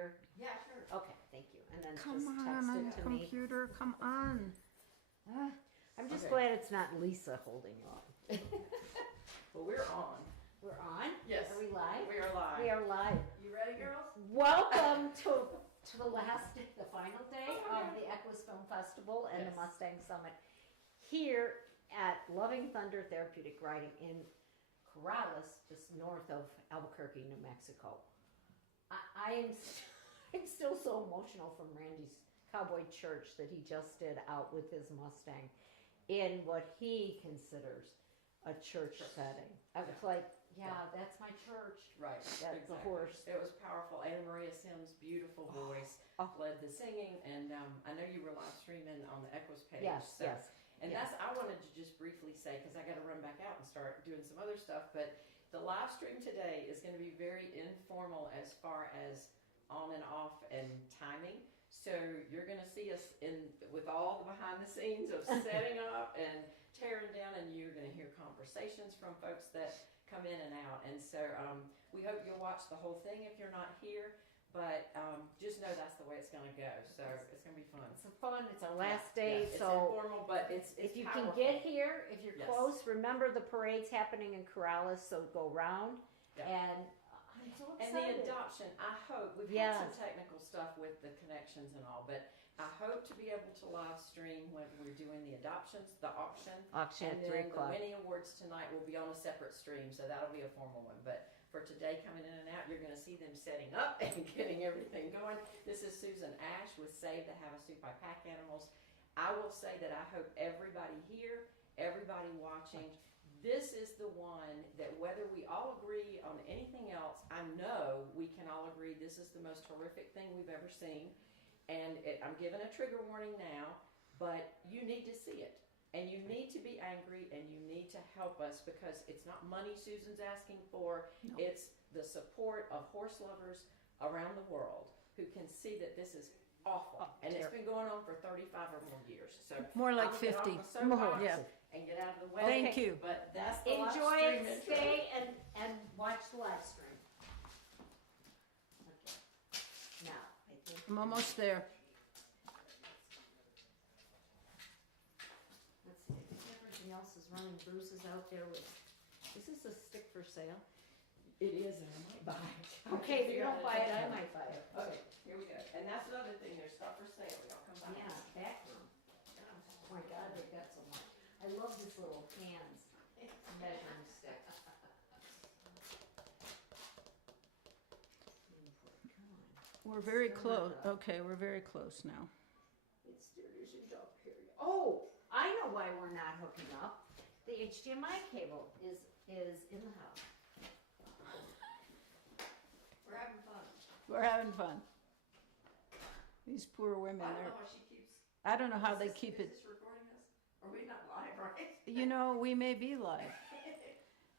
here? Yeah, sure. Okay, thank you. And then Come just on, text it to me. computer, come on. I'm just Okay. glad it's not Lisa holding on. Well, we're on. We're on? Yes. Are we live? We are live. We are live. You ready, girls? Welcome to the last day, the final day of the Equus Film Festival and Yes. the Mustang Summit here at Loving Thunder Therapeutic Riding in Corrales, just north of Albuquerque, New Mexico. I'm still so emotional from Randy's Cowboy Church that he just did out with his Mustang in what he considers a church setting. I was like, yeah, that's my church. Right. That's exactly. the horse. It was powerful. Anna Maria Sims' beautiful voice led the singing, and I know you were live streaming on the Equus page. Yes, so, yes. And yes. that's, I wanted to just briefly say, because I got to run back out and start doing some other stuff, but the live stream today is going to be very informal as far as on and off and timing. So you're going to see us with all the behind the scenes of setting up and tearing down, and you're going to hear conversations from folks that come in and out. And so we hope you'll watch the whole thing if you're not here, but just know that's the way it's going to go. So it's going to be fun. It's fun. It's our last day, It's so informal, but it's if you powerful. can get here, if you're Yes. close, remember the parade's happening in Corrales, so go round. Yeah. And I'm so And excited. the adoption, I hope, we've had Yes. some technical stuff with the connections and all, but I hope to be able to live stream when we're doing the adoptions, the auction. Auction and at 3 then o'clock. the Winnie Awards tonight will be on a separate stream, so that'll be a formal one. But for today, coming in and out, you're going to see them setting up and getting everything going. This is Susan Ash with Save the Havasupai Pack Animals. I will say that I hope everybody here, everybody watching, this is the one that whether we all agree on anything else, I know we can all agree this is the most horrific thing we've ever seen. And I'm giving a trigger warning now, but you need to see it. And you need to be angry, and you need to help us, because it's not money Susan's asking for. No. It's the support of horse lovers around the world who can see that this is awful. And it's been going on for 35 or more years. So More like I'm gonna get off 50. my soapbox Yeah. and get out of the way. Thank you. But that's the live Enjoy stream it, intro. stay, and watch the live stream. Okay. Now, I think. I'm almost there. Let's see, I think everything else is running. Bruce is out there with, is this a stick for sale? It is, and I might buy it. Okay, if you don't buy it, I might buy it. Okay, here we go. And that's another thing, there's stuff for sale, y'all come by. Yeah, background. Oh my God, they've got so much. I love this little hands measuring stick. Come on. We're very close. Okay, we're very close now. It's there isn't up here yet. Oh, I know why we're not hooking up. The HDMI cable is in the house. We're having fun. We're having fun. These poor women, I don't know they're, how she keeps. I don't know how they keep Is it. this recording us? Are we not live, right? You know, we may be live.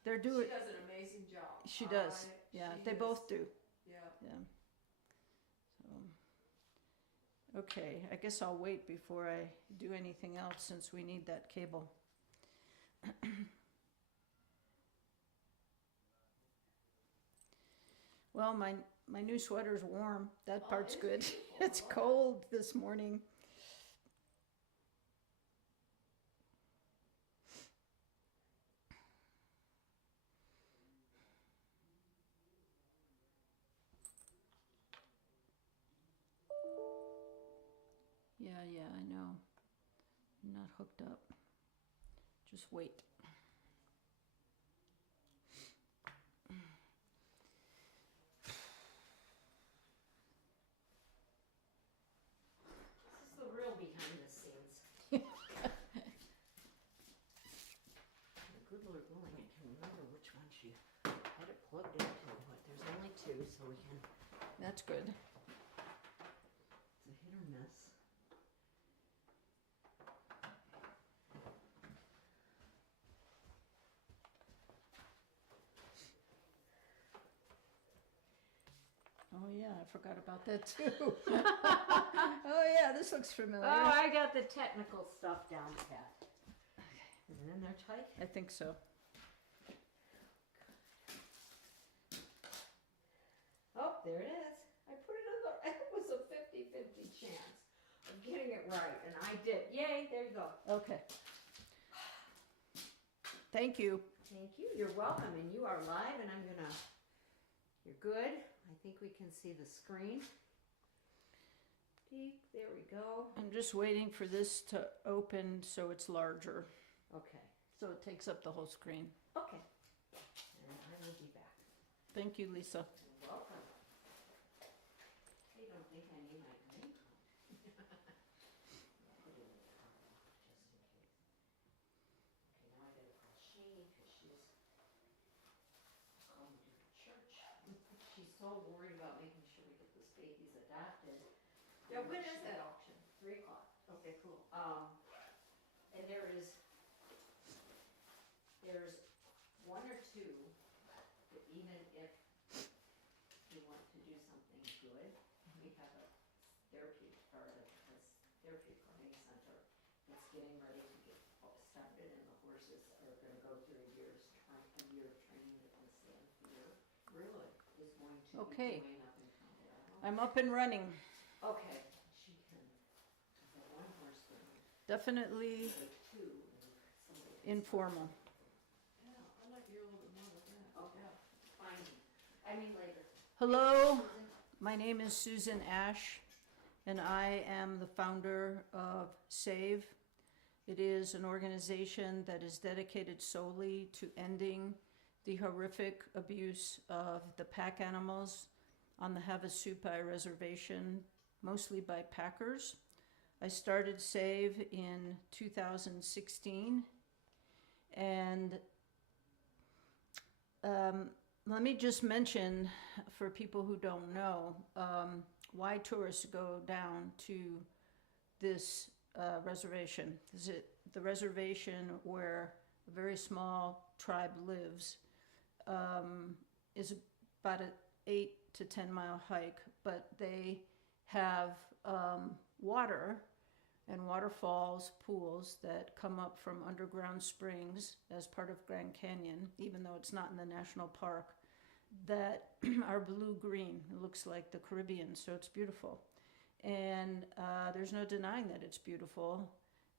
They're She doing, does an amazing job. she does. Yeah, She they is- both do. Yeah. Yeah. So, okay, I guess I'll wait before I do anything else since we need that cable. Well, my new sweater's warm. That Oh, part's it's good. beautiful. It's cold this morning. Yeah, I know. I'm not hooked up. Just wait. This is the real behind the scenes. Good Lord willing, I can remember which one she had it plugged into, but there's only two, so we can. That's good. It's a hit or miss. Oh yeah, I forgot about that too. Oh yeah, this looks familiar. Oh, I got the technical stuff down pat. Is it in there tight? I think so. Oh, there it is. I put it in the Okay. Thank you. Thank you. You're welcome, and you are live, and you're good. I think we can see the screen. Peek, there we go. I'm just waiting for this to open so it's larger. Okay. So it takes up the whole screen. Okay. And I will be back. Thank you, Lisa. You're welcome. They don't think I need my green card. Put it in the car lock just in case. Okay, now I gotta call Shane because she's calling to the church. She's so worried about making sure we get this baby's adopted. Yeah, when is that auction? 3 o'clock. Okay, cool. And there's one or two that even if you want to do something good, we have a therapeutic part of this therapeutic learning center that's getting ready to get started, and the horses are gonna go through a year of training that Lisanne Fear Really? is going to Okay. be doing up in Colorado. I'm up and running. Okay, she can, the one horse can Definitely the two, and somebody. informal. Yeah, I'd like to hear a little bit more about that. Okay, fine. I mean later. Hello, Susan? my name is Susan Ash, and I am the founder of SAVE. It is an organization that is dedicated solely to ending the horrific abuse of the pack animals on the Havasupai reservation, mostly by packers. I started SAVE in 2016, and let me just mention, for people who don't know, why tourists go down to this reservation. Is it the reservation where a very small tribe lives? Is about an 8 to 10 mile hike, but they have water and waterfalls, pools that come up from underground springs as part of Grand Canyon, even though it's not in the national park, that are blue-green. It looks like the Caribbean, so it's beautiful. And there's no denying that it's beautiful,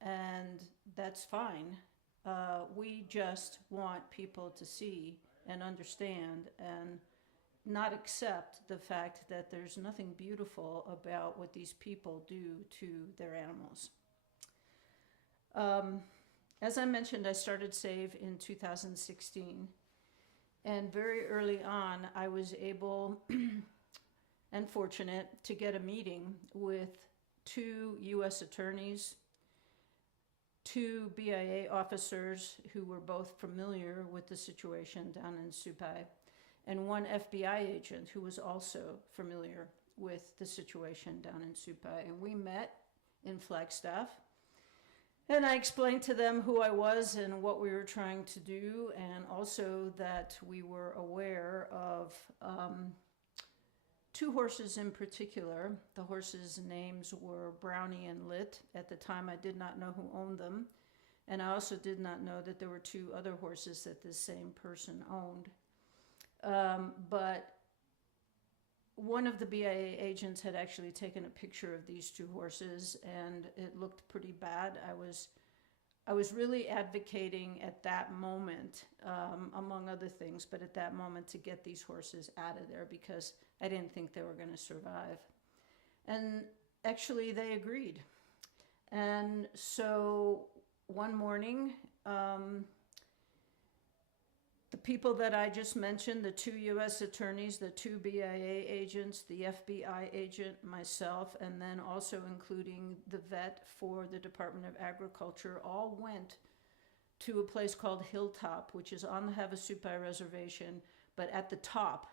and that's fine. We just want people to see and understand and not accept the fact that there's nothing beautiful about what these people do to their animals. As I mentioned, I started SAVE in 2016, and very early on I was able and fortunate to get a meeting with 2 U.S. attorneys, 2 BIA officers who were both familiar with the situation down in Supai, and 1 FBI agent who was also familiar with the situation down in Supai. And we met in Flagstaff, and I explained to them who I was and what we were trying to do, and also that we were aware of 2 horses in particular. The horses' names were Brownie and Lit. At the time, I did not know who owned them, and I also did not know that there were 2 other horses that this same person owned. But one of the BIA agents had actually taken a picture of these 2 horses, and it looked pretty bad. I was really advocating at that moment, among other things, but at that moment to get these horses out of there because I didn't think they were going to survive. And actually they agreed. And so one morning, the people that I just mentioned, the 2 U.S. attorneys, the 2 BIA agents, the FBI agent, myself, and then also including the vet for the Department of Agriculture, all went to a place called Hilltop, which is on the Havasupai Reservation, but at the top,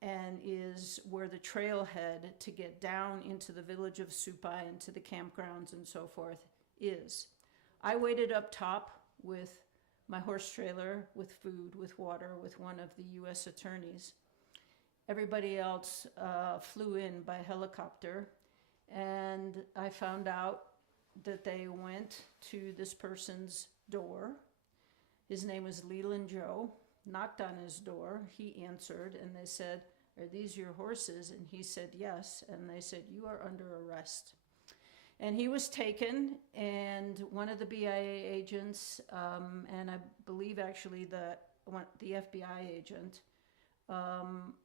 and is where the trailhead to get down into the village of Supai and to the campgrounds and so forth is. I waited up top with my horse trailer, with food, with water, with one of the U.S. attorneys. Everybody else flew in by helicopter, and I found out that they went to this person's door. His name was Leland Joe. Knocked on his door. He answered, and they said, "Are these your horses?" And he said, "Yes." And they said, "You are under arrest." And he was taken, and one of the BIA agents, and I believe actually the FBI agent,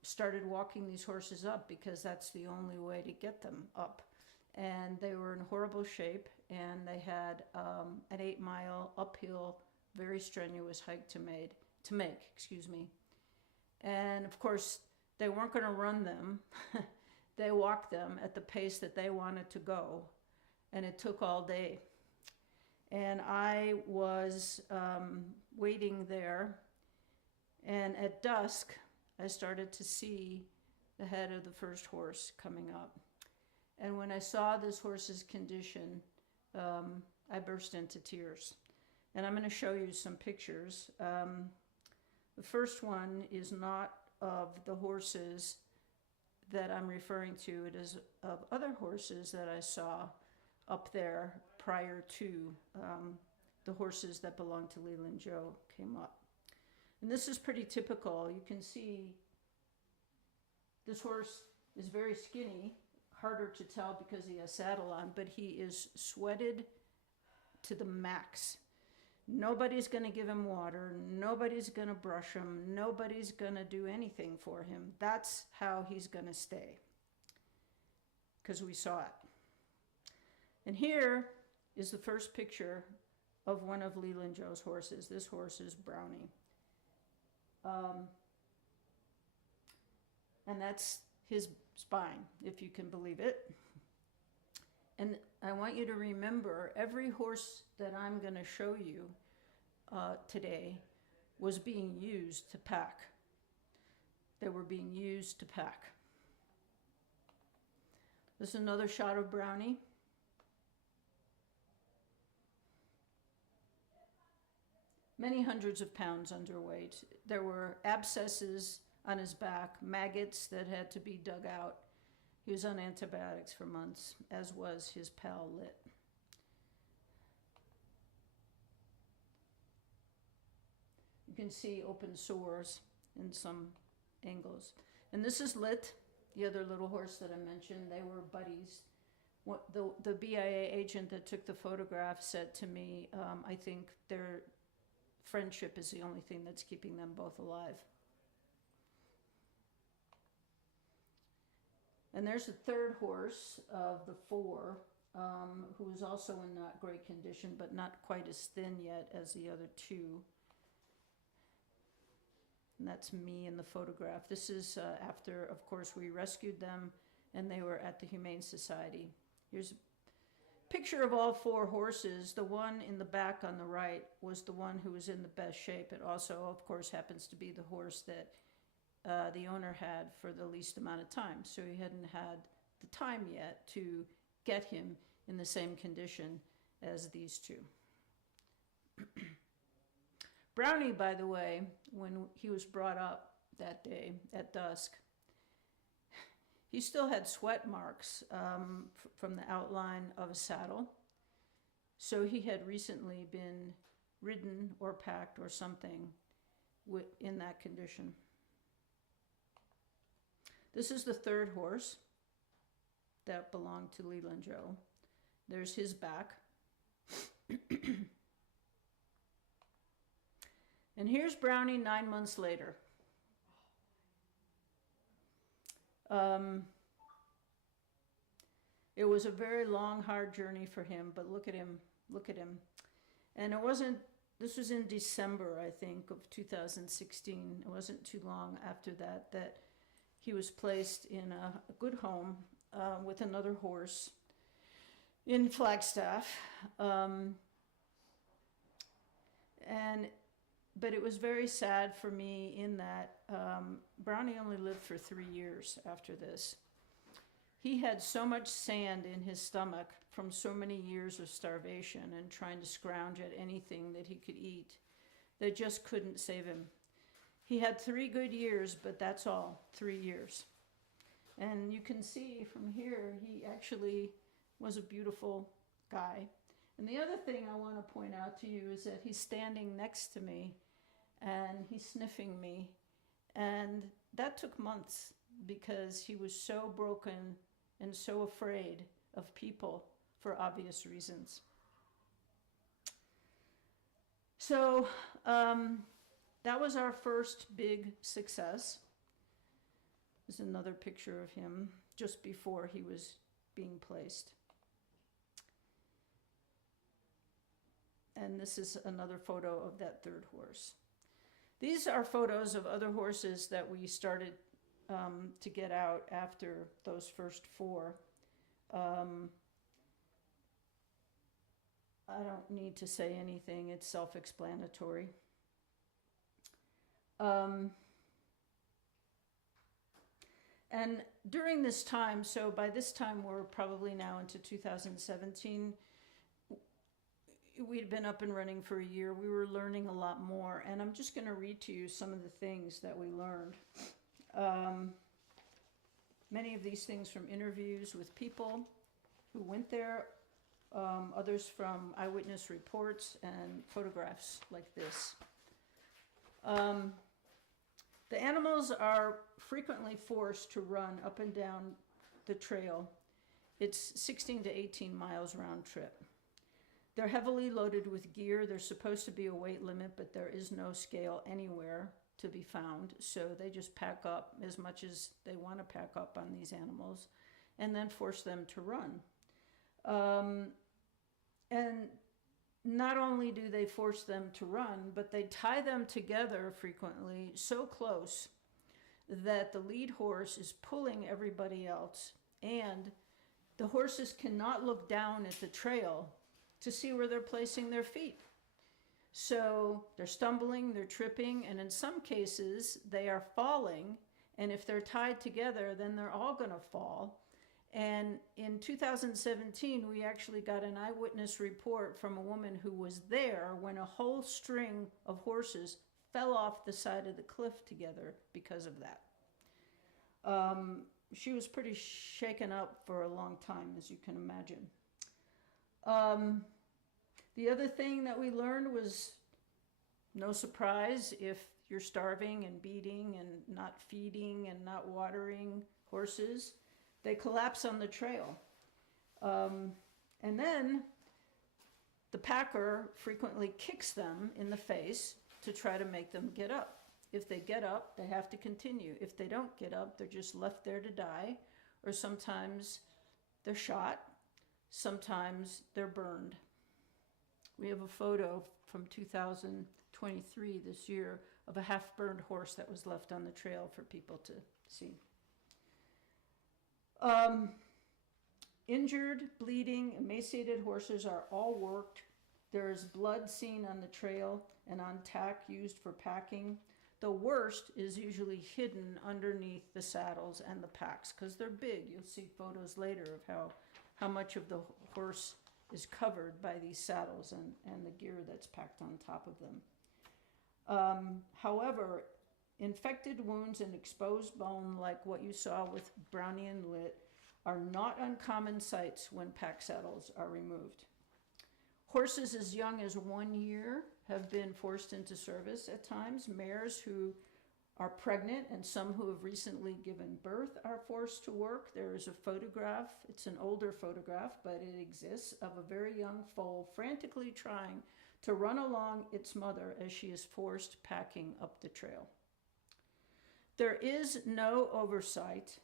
started walking these horses up because that's the only way to get them up. And they were in horrible shape, and they had an 8-mile uphill, very strenuous hike to make. And of course, they weren't going to run them. They walked them at the pace that they wanted to go, and it took all day. And I was waiting there, and at dusk, I started to see the head of the first horse coming up. And when I saw this horse's condition, I burst into tears. And I'm going to show you some pictures. The first one is not of the horses that I'm referring to. It is of other horses that I saw up there prior to the horses that belonged to Leland Joe came up. And this is pretty typical. You can see this horse is very skinny, harder to tell because he has saddle on, but he is sweated to the max. Nobody's going to give him water. Nobody's going to brush him. Nobody's going to do anything for him. That's how he's going to stay, because we saw it. And here is the first picture of one of Leland Joe's horses. This horse is Brownie. And that's his spine, if you can believe it. And I want you to remember, every horse that I'm going to show you today was being used to pack. They were being used to pack. This is another shot of Brownie. Many hundreds of pounds underweight. There were abscesses on his back, maggots that had to be dug out. He was on antibiotics for months, as was his pal Lit. You can see open sores in some angles. And this is Lit, the other little horse that I mentioned. They were buddies. What the BIA agent that took the photograph said to me, I think their friendship is the only thing that's keeping them both alive. And there's the third horse of the four, who is also in not great condition, but not quite as thin yet as the other two. And that's me in the photograph. This is after, of course, we rescued them, and they were at the Humane Society. Here's a picture of all four horses. The one in the back on the right was the one who was in the best shape. It also, of course, happens to be the horse that the owner had for the least amount of time. So he hadn't had the time yet to get him in the same condition as these two. Brownie, by the way, when he was brought up that day at dusk, he still had sweat marks from the outline of a saddle. So he had recently been ridden or packed or something in that condition. This is the third horse that belonged to Leland Joe. There's his back. And here's Brownie 9 months later. It was a very long, hard journey for him, but look at him. And this was in December, I think, of 2016. It wasn't too long after that he was placed in a good home with another horse in Flagstaff. But it was very sad for me in that Brownie only lived for 3 years after this. He had so much sand in his stomach from so many years of starvation and trying to scrounge at anything that he could eat that just couldn't save him. He had 3 good years, but that's all, 3 years. And you can see from here, he actually was a beautiful guy. And the other thing I want to point out to you is that he's standing next to me and he's sniffing me. And that took months because he was so broken and so afraid of people for obvious reasons. So that was our first big success. There's another picture of him just before he was being placed. And this is another photo of that third horse. These are photos of other horses that we started to get out after those first four. I don't need to say anything, it's self-explanatory. And during this time, so by this time we're probably now into 2017, we'd been up and running for a year. We were learning a lot more, and I'm just going to read to you some of the things that we learned. Many of these things from interviews with people who went there, others from eyewitness reports and photographs like this. The animals are frequently forced to run up and down the trail. It's 16 to 18 miles round trip. They're heavily loaded with gear. There's supposed to be a weight limit, but there is no scale anywhere to be found. So they just pack up as much as they want to pack up on these animals and then force them to run. And not only do they force them to run, but they tie them together frequently so close that the lead horse is pulling everybody else, and the horses cannot look down at the trail to see where they're placing their feet. So they're stumbling, they're tripping, and in some cases they are falling, and if they're tied together, then they're all going to fall. And in 2017, we actually got an eyewitness report from a woman who was there when a whole string of horses fell off the side of the cliff together because of that. She was pretty shaken up for a long time, as you can imagine. The other thing that we learned was, no surprise, if you're starving and beating and not feeding and not watering horses, they collapse on the trail. And then the packer frequently kicks them in the face to try to make them get up. If they get up, they have to continue. If they don't get up, they're just left there to die, or sometimes they're shot, sometimes they're burned. We have a photo from 2023 this year of a half-burned horse that was left on the trail for people to see. Injured, bleeding, emaciated horses are all worked. There is blood seen on the trail and on tack used for packing. The worst is usually hidden underneath the saddles and the packs because they're big. You'll see photos later of how much of the horse is covered by these saddles and the gear that's packed on top of them. However, infected wounds and exposed bone, like what you saw with Brownie and Lit, are not uncommon sights when pack saddles are removed. Horses as young as 1 year have been forced into service at times. Mares who are pregnant and some who have recently given birth are forced to work. There is a photograph, it's an older photograph, but it exists, of a very young foal frantically trying to run along its mother as she is forced packing up the trail. There is no oversight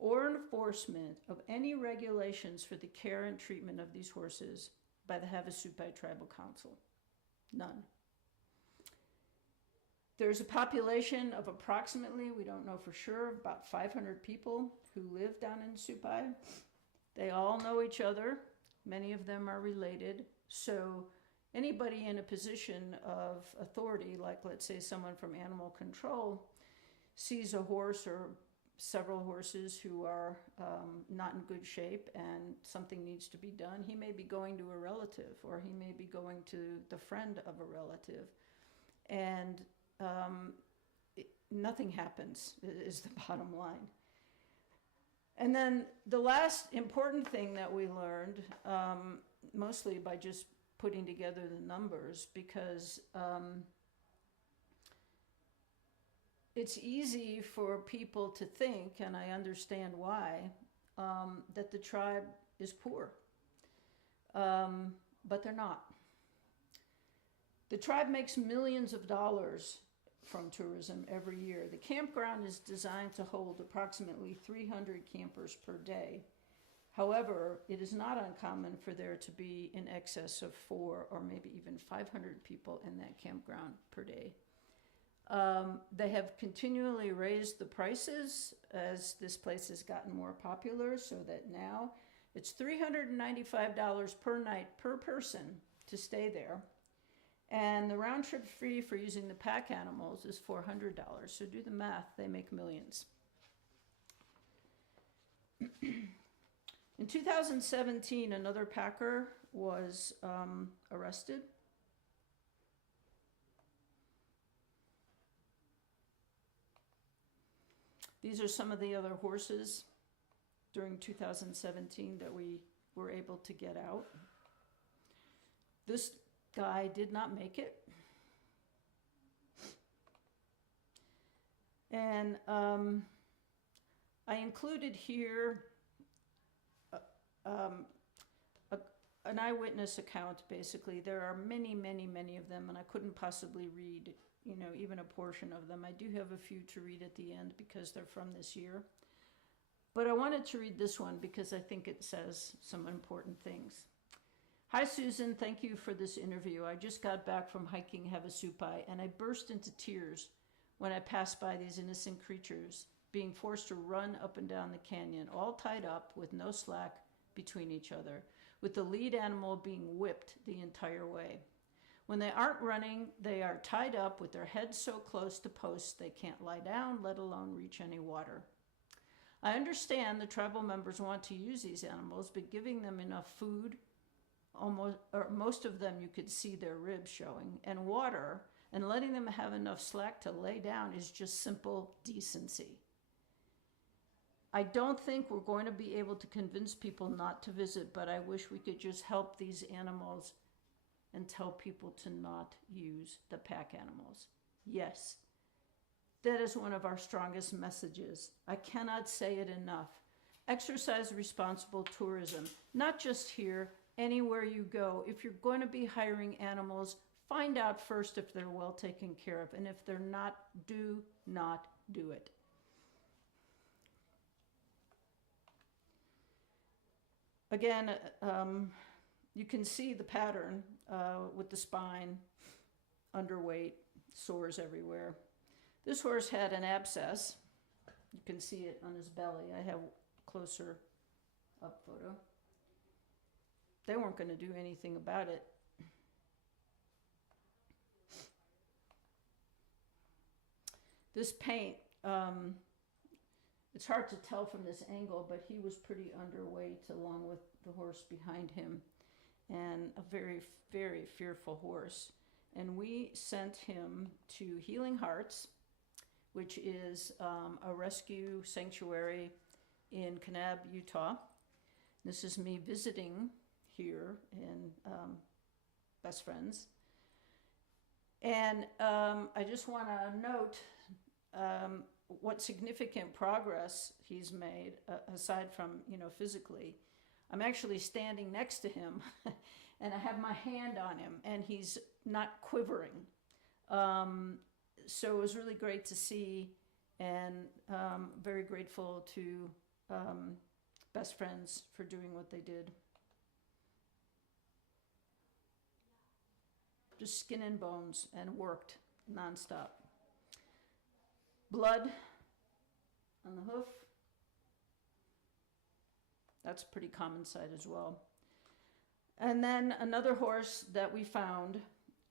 or enforcement of any regulations for the care and treatment of these horses by the Havasupai Tribal Council. None. There's a population of approximately, we don't know for sure, about 500 people who live down in Supai. They all know each other. Many of them are related. So anybody in a position of authority, like let's say someone from animal control, sees a horse or several horses who are not in good shape and something needs to be done, he may be going to a relative or he may be going to the friend of a relative. And nothing happens, is the bottom line. And then the last important thing that we learned, mostly by just putting together the numbers, because it's easy for people to think, and I understand why, that the tribe is poor. but they're not. The tribe makes millions of dollars from tourism every year. The campground is designed to hold approximately 300 campers per day. However, it is not uncommon for there to be in excess of 400 or maybe even 500 people in that campground per day. They have continually raised the prices as this place has gotten more popular, so that now it's $395 per night per person to stay there. And the round trip fee for using the pack animals is $400. So do the math, they make millions. In 2017, another packer was arrested. These are some of the other horses during 2017 that we were able to get out. This guy did not make it. And I included here an eyewitness account, basically. There are many, many, many of them, and I couldn't possibly read, even a portion of them. I do have a few to read at the end because they're from this year. But I wanted to read this one because I think it says some important things. Hi, Susan. Thank you for this interview. I just got back from hiking Havasupai, and I burst into tears when I passed by these innocent creatures being forced to run up and down the canyon, all tied up with no slack between each other, with the lead animal being whipped the entire way. When they aren't running, they are tied up with their heads so close to posts they can't lie down, let alone reach any water. I understand the tribal members want to use these animals, but giving them enough food, most of them you could see their ribs showing, and water, and letting them have enough slack to lay down is just simple decency. I don't think we're going to be able to convince people not to visit, but I wish we could just help these animals and tell people to not use the pack animals. Yes, that is one of our strongest messages. I cannot say it enough. Exercise responsible tourism, not just here, anywhere you go. If you're going to be hiring animals, find out first if they're well taken care of, and if they're not, do not do it. Again, you can see the pattern with the spine, underweight, sores everywhere. This horse had an abscess. You can see it on his belly. I have a closer up photo. They weren't going to do anything about it. This paint, it's hard to tell from this angle, but he was pretty underweight along with the horse behind him, and a very, very fearful horse. And we sent him to Healing Hearts, which is a rescue sanctuary in Kanab, Utah. This is me visiting here in Best Friends. And I just want to note what significant progress he's made, aside from, physically. I'm actually standing next to him, and I have my hand on him, and he's not quivering. So it was really great to see, and very grateful to Best Friends for doing what they did. Just skin and bones, and worked nonstop. Blood on the hoof. That's a pretty common sight as well. And then another horse that we found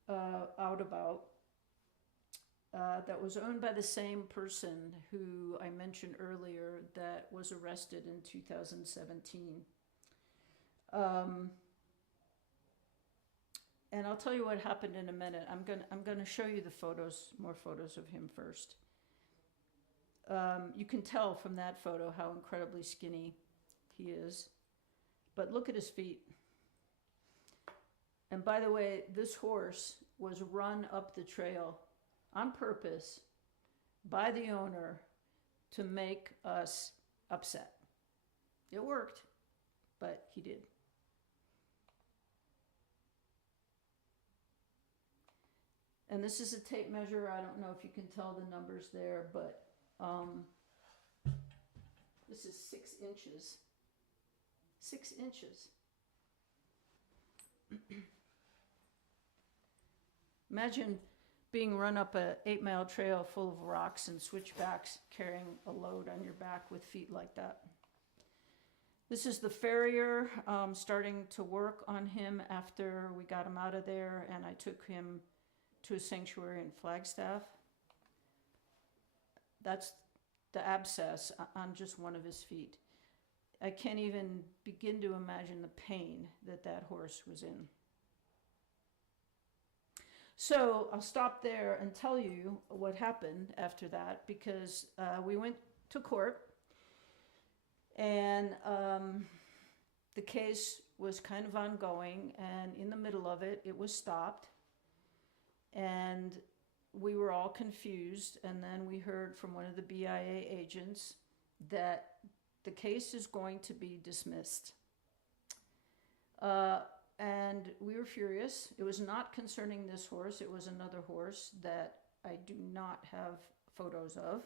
out about that was owned by the same person who I mentioned earlier that was arrested in 2017. And I'll tell you what happened in a minute. I'm gonna show you the photos, more photos of him first. You can tell from that photo how incredibly skinny he is. But look at his feet. And by the way, this horse was run up the trail on purpose by the owner to make us upset. It worked, but he did. And this is a tape measure. I don't know if you can tell the numbers there, but this is 6 inches. 6 inches. Imagine being run up a 8-mile trail full of rocks and switchbacks, carrying a load on your back with feet like that. This is the farrier starting to work on him after we got him out of there, and I took him to a sanctuary in Flagstaff. That's the abscess on just one of his feet. I can't even begin to imagine the pain that that horse was in. So I'll stop there and tell you what happened after that, because we went to court, and the case was kind of ongoing, and in the middle of it, it was stopped, and we were all confused, and then we heard from one of the BIA agents that the case is going to be dismissed. And we were furious. It was not concerning this horse. It was another horse that I do not have photos of.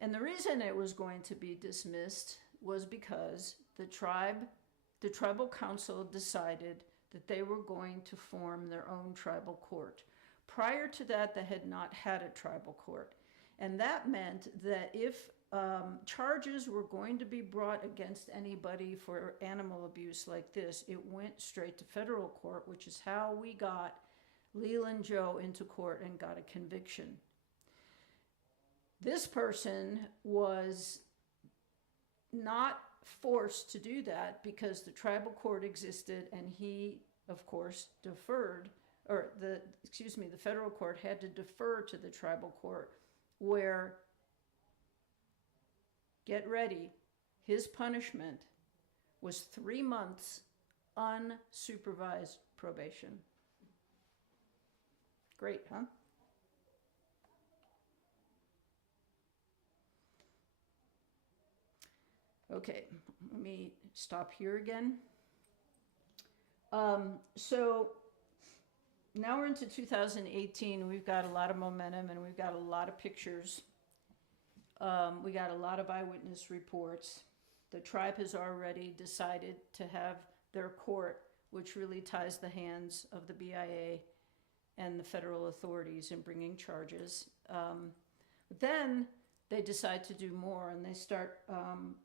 And the reason it was going to be dismissed was because the tribal council decided that they were going to form their own tribal court. Prior to that, they had not had a tribal court. And that meant that if charges were going to be brought against anybody for animal abuse like this, it went straight to federal court, which is how we got Leland Joe into court and got a conviction. This person was not forced to do that because the tribal court existed, and he, of course, deferred, or the federal court had to defer to the tribal court, where, get ready, his punishment was 3 months unsupervised probation. Great, huh? Okay, let me stop here again. So now we're into 2018. We've got a lot of momentum, and we've got a lot of pictures. We got a lot of eyewitness reports. The tribe has already decided to have their court, which really ties the hands of the BIA and the federal authorities in bringing charges. But then they decide to do more, and they start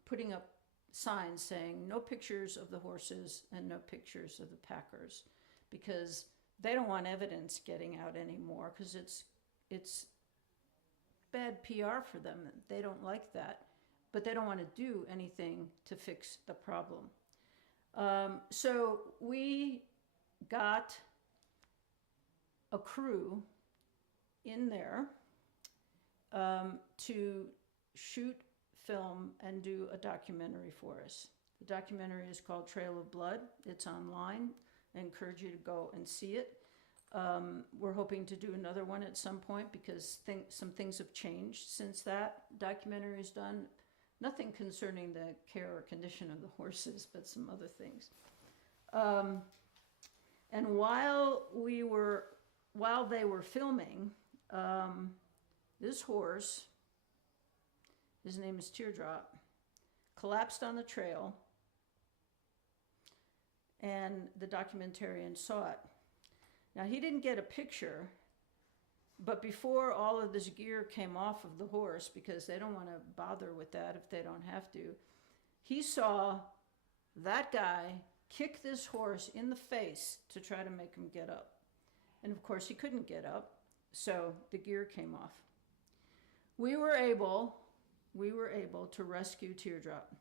putting up signs saying no pictures of the horses and no pictures of the packers, because they don't want evidence getting out anymore, because it's bad PR for them. They don't like that, but they don't want to do anything to fix the problem. So we got a crew in there to shoot, film, and do a documentary for us. The documentary is called Trail of Blood. It's online. I encourage you to go and see it. We're hoping to do another one at some point, because some things have changed since that documentary is done. Nothing concerning the care or condition of the horses, but some other things. And while they were filming, this horse, his name is Teardrop, collapsed on the trail, and the documentarian saw it. Now, he didn't get a picture, but before all of this gear came off of the horse, because they don't want to bother with that if they don't have to, he saw that guy kick this horse in the face to try to make him get up. And of course, he couldn't get up, so the gear came off. We were able to rescue Teardrop.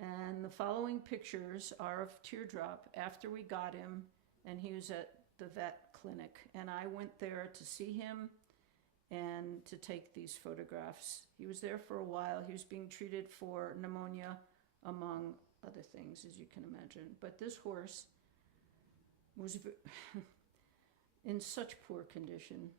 And the following pictures are of Teardrop after we got him, and he was at the vet clinic. And I went there to see him and to take these photographs. He was there for a while. He was being treated for pneumonia, among other things, as you can imagine. But this horse was in such poor condition.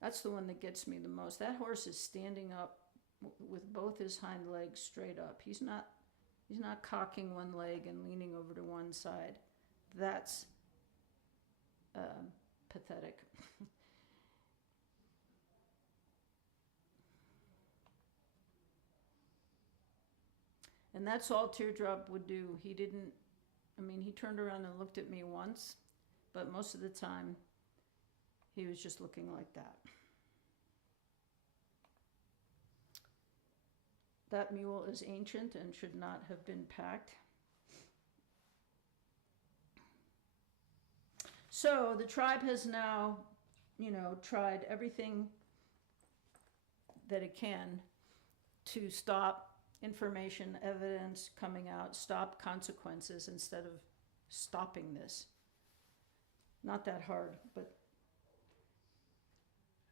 That's the one that gets me the most. That horse is standing up with both his hind legs straight up. He's not cocking one leg and leaning over to one side. That's pathetic. And that's all Teardrop would do. He turned around and looked at me once, but most of the time he was just looking like that. That mule is ancient and should not have been packed. So the tribe has now, tried everything that it can to stop information, evidence coming out, stop consequences instead of stopping this. Not that hard, but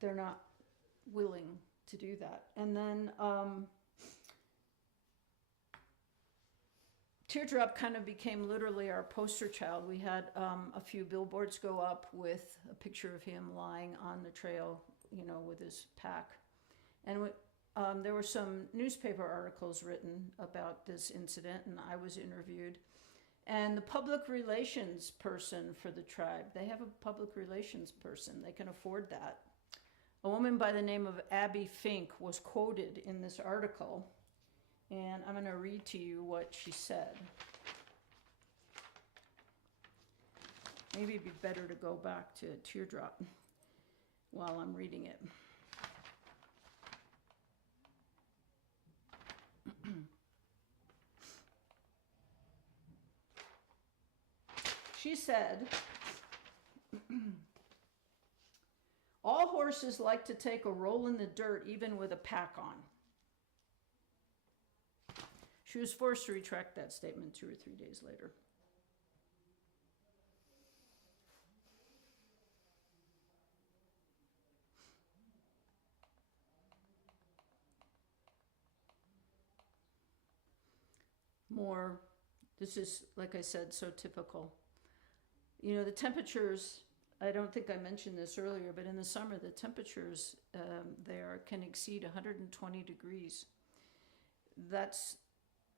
they're not willing to do that. And then Teardrop kind of became literally our poster child. We had a few billboards go up with a picture of him lying on the trail, with his pack. And there were some newspaper articles written about this incident, and I was interviewed. And the public relations person for the tribe, they have a public relations person. They can afford that. A woman by the name of Abby Fink was quoted in this article, and I'm going to read to you what she said. Maybe it'd be better to go back to Teardrop while I'm reading it. She said, all horses like to take a roll in the dirt even with a pack on. She was forced to retract that statement 2 or 3 days later. More, this is, like I said, so typical. The temperatures, I don't think I mentioned this earlier, but in the summer, the temperatures there can exceed 120 degrees. That's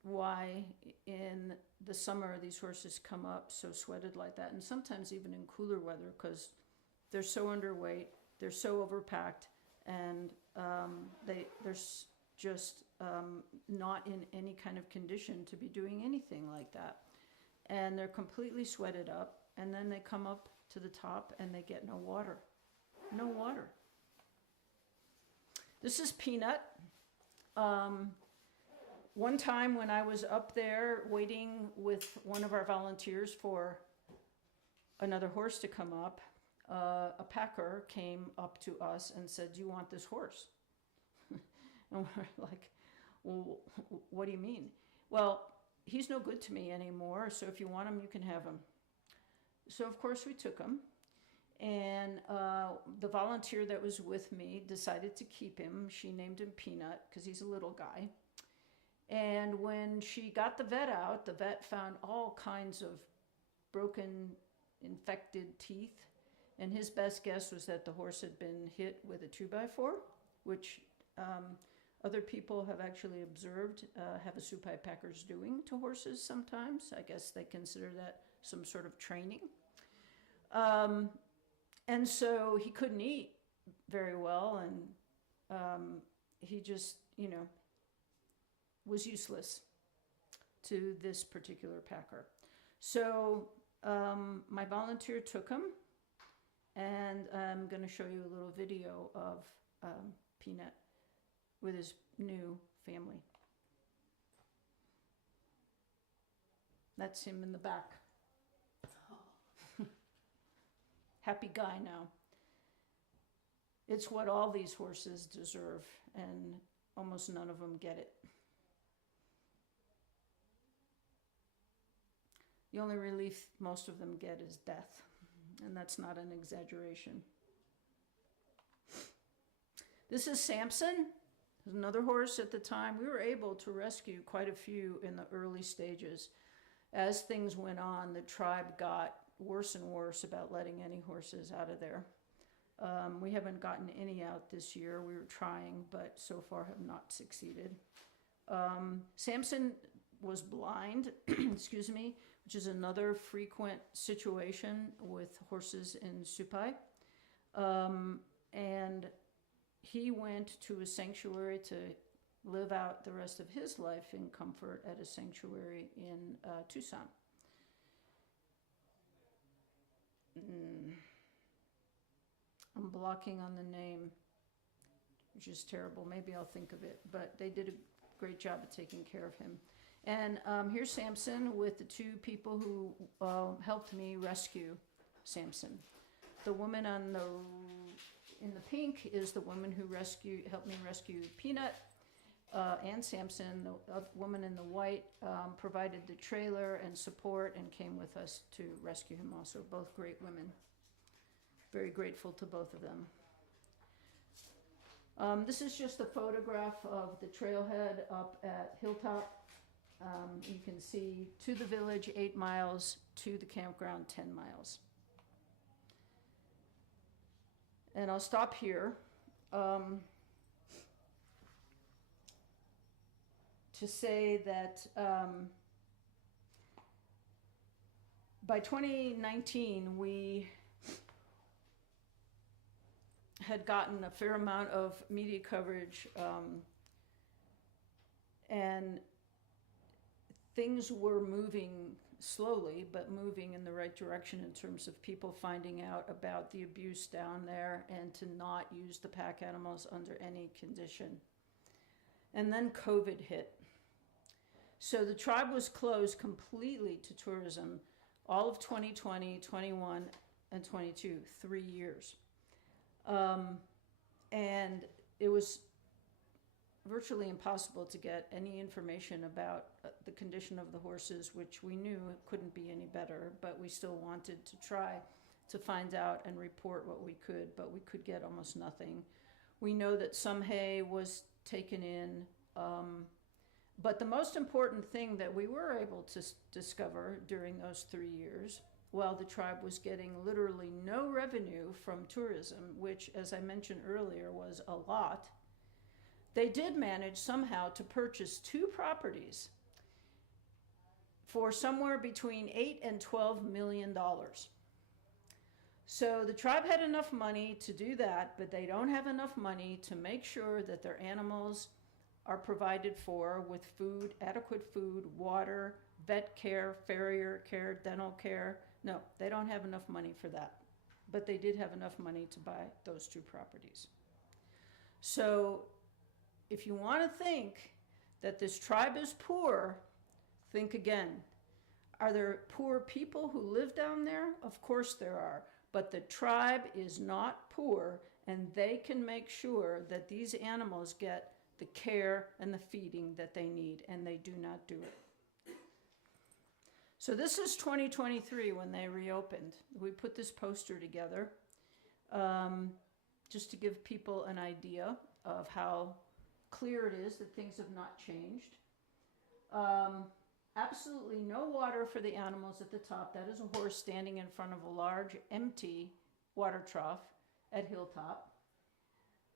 why in the summer these horses come up so sweated like that, and sometimes even in cooler weather, because they're so underweight, they're so overpacked, and they're just not in any kind of condition to be doing anything like that. And they're completely sweated up, and then they come up to the top and they get no water. No water. This is Peanut. One time when I was up there waiting with one of our volunteers for another horse to come up, a packer came up to us and said, "Do you want this horse?" And we're like, "Well, what do you mean?" "Well, he's no good to me anymore, so if you want him, you can have him." So of course we took him, and the volunteer that was with me decided to keep him. She named him Peanut because he's a little guy. And when she got the vet out, the vet found all kinds of broken, infected teeth, and his best guess was that the horse had been hit with a 2x4, which other people have actually observed Havasupai packers doing to horses sometimes. I guess they consider that some sort of training. And so he couldn't eat very well, and he just, was useless to this particular packer. So my volunteer took him, and I'm going to show you a little video of Peanut with his new family. That's him in the back. Happy guy now. It's what all these horses deserve, and almost none of them get it. The only relief most of them get is death, and that's not an exaggeration. This is Samson, another horse at the time. We were able to rescue quite a few in the early stages. As things went on, the tribe got worse and worse about letting any horses out of there. We haven't gotten any out this year. We were trying, but so far have not succeeded. Samson was blind, excuse me, which is another frequent situation with horses in Supai. And he went to a sanctuary to live out the rest of his life in comfort at a sanctuary in Tucson. I'm blocking on the name, which is terrible. Maybe I'll think of it, but they did a great job of taking care of him. And here's Samson with the two people who helped me rescue Samson. The woman in the pink is the woman who helped me rescue Peanut and Samson. The woman in the white provided the trailer and support and came with us to rescue him also. Both great women. Very grateful to both of them. This is just a photograph of the trailhead up at Hilltop. You can see to the village 8 miles, to the campground 10 miles. And I'll stop here to say that by 2019, we had gotten a fair amount of media coverage, and things were moving slowly, but moving in the right direction in terms of people finding out about the abuse down there and to not use the pack animals under any condition. And then COVID hit. So the tribe was closed completely to tourism all of 2020, 21, and 22, 3 years. And it was virtually impossible to get any information about the condition of the horses, which we knew couldn't be any better, but we still wanted to try to find out and report what we could, but we could get almost nothing. We know that some hay was taken in, but the most important thing that we were able to discover during those 3 years, while the tribe was getting literally no revenue from tourism, which, as I mentioned earlier, was a lot, they did manage somehow to purchase 2 properties for somewhere between $8 and $12 million. So the tribe had enough money to do that, but they don't have enough money to make sure that their animals are provided for with food, adequate food, water, vet care, farrier care, dental care. No, they don't have enough money for that, but they did have enough money to buy those 2 properties. So if you want to think that this tribe is poor, think again. Are there poor people who live down there? Of course there are. But the tribe is not poor, and they can make sure that these animals get the care and the feeding that they need, and they do not do it. So this is 2023 when they reopened. We put this poster together just to give people an idea of how clear it is that things have not changed. Absolutely no water for the animals at the top. That is a horse standing in front of a large empty water trough at Hilltop.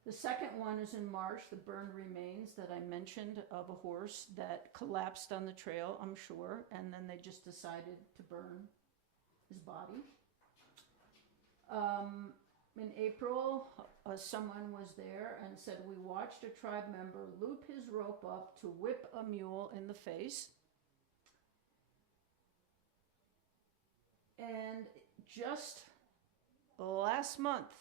The second one is in March, the burned remains that I mentioned of a horse that collapsed on the trail, I'm sure, and then they just decided to burn his body. In April, someone was there and said, we watched a tribe member loop his rope up to whip a mule in the face. And just last month,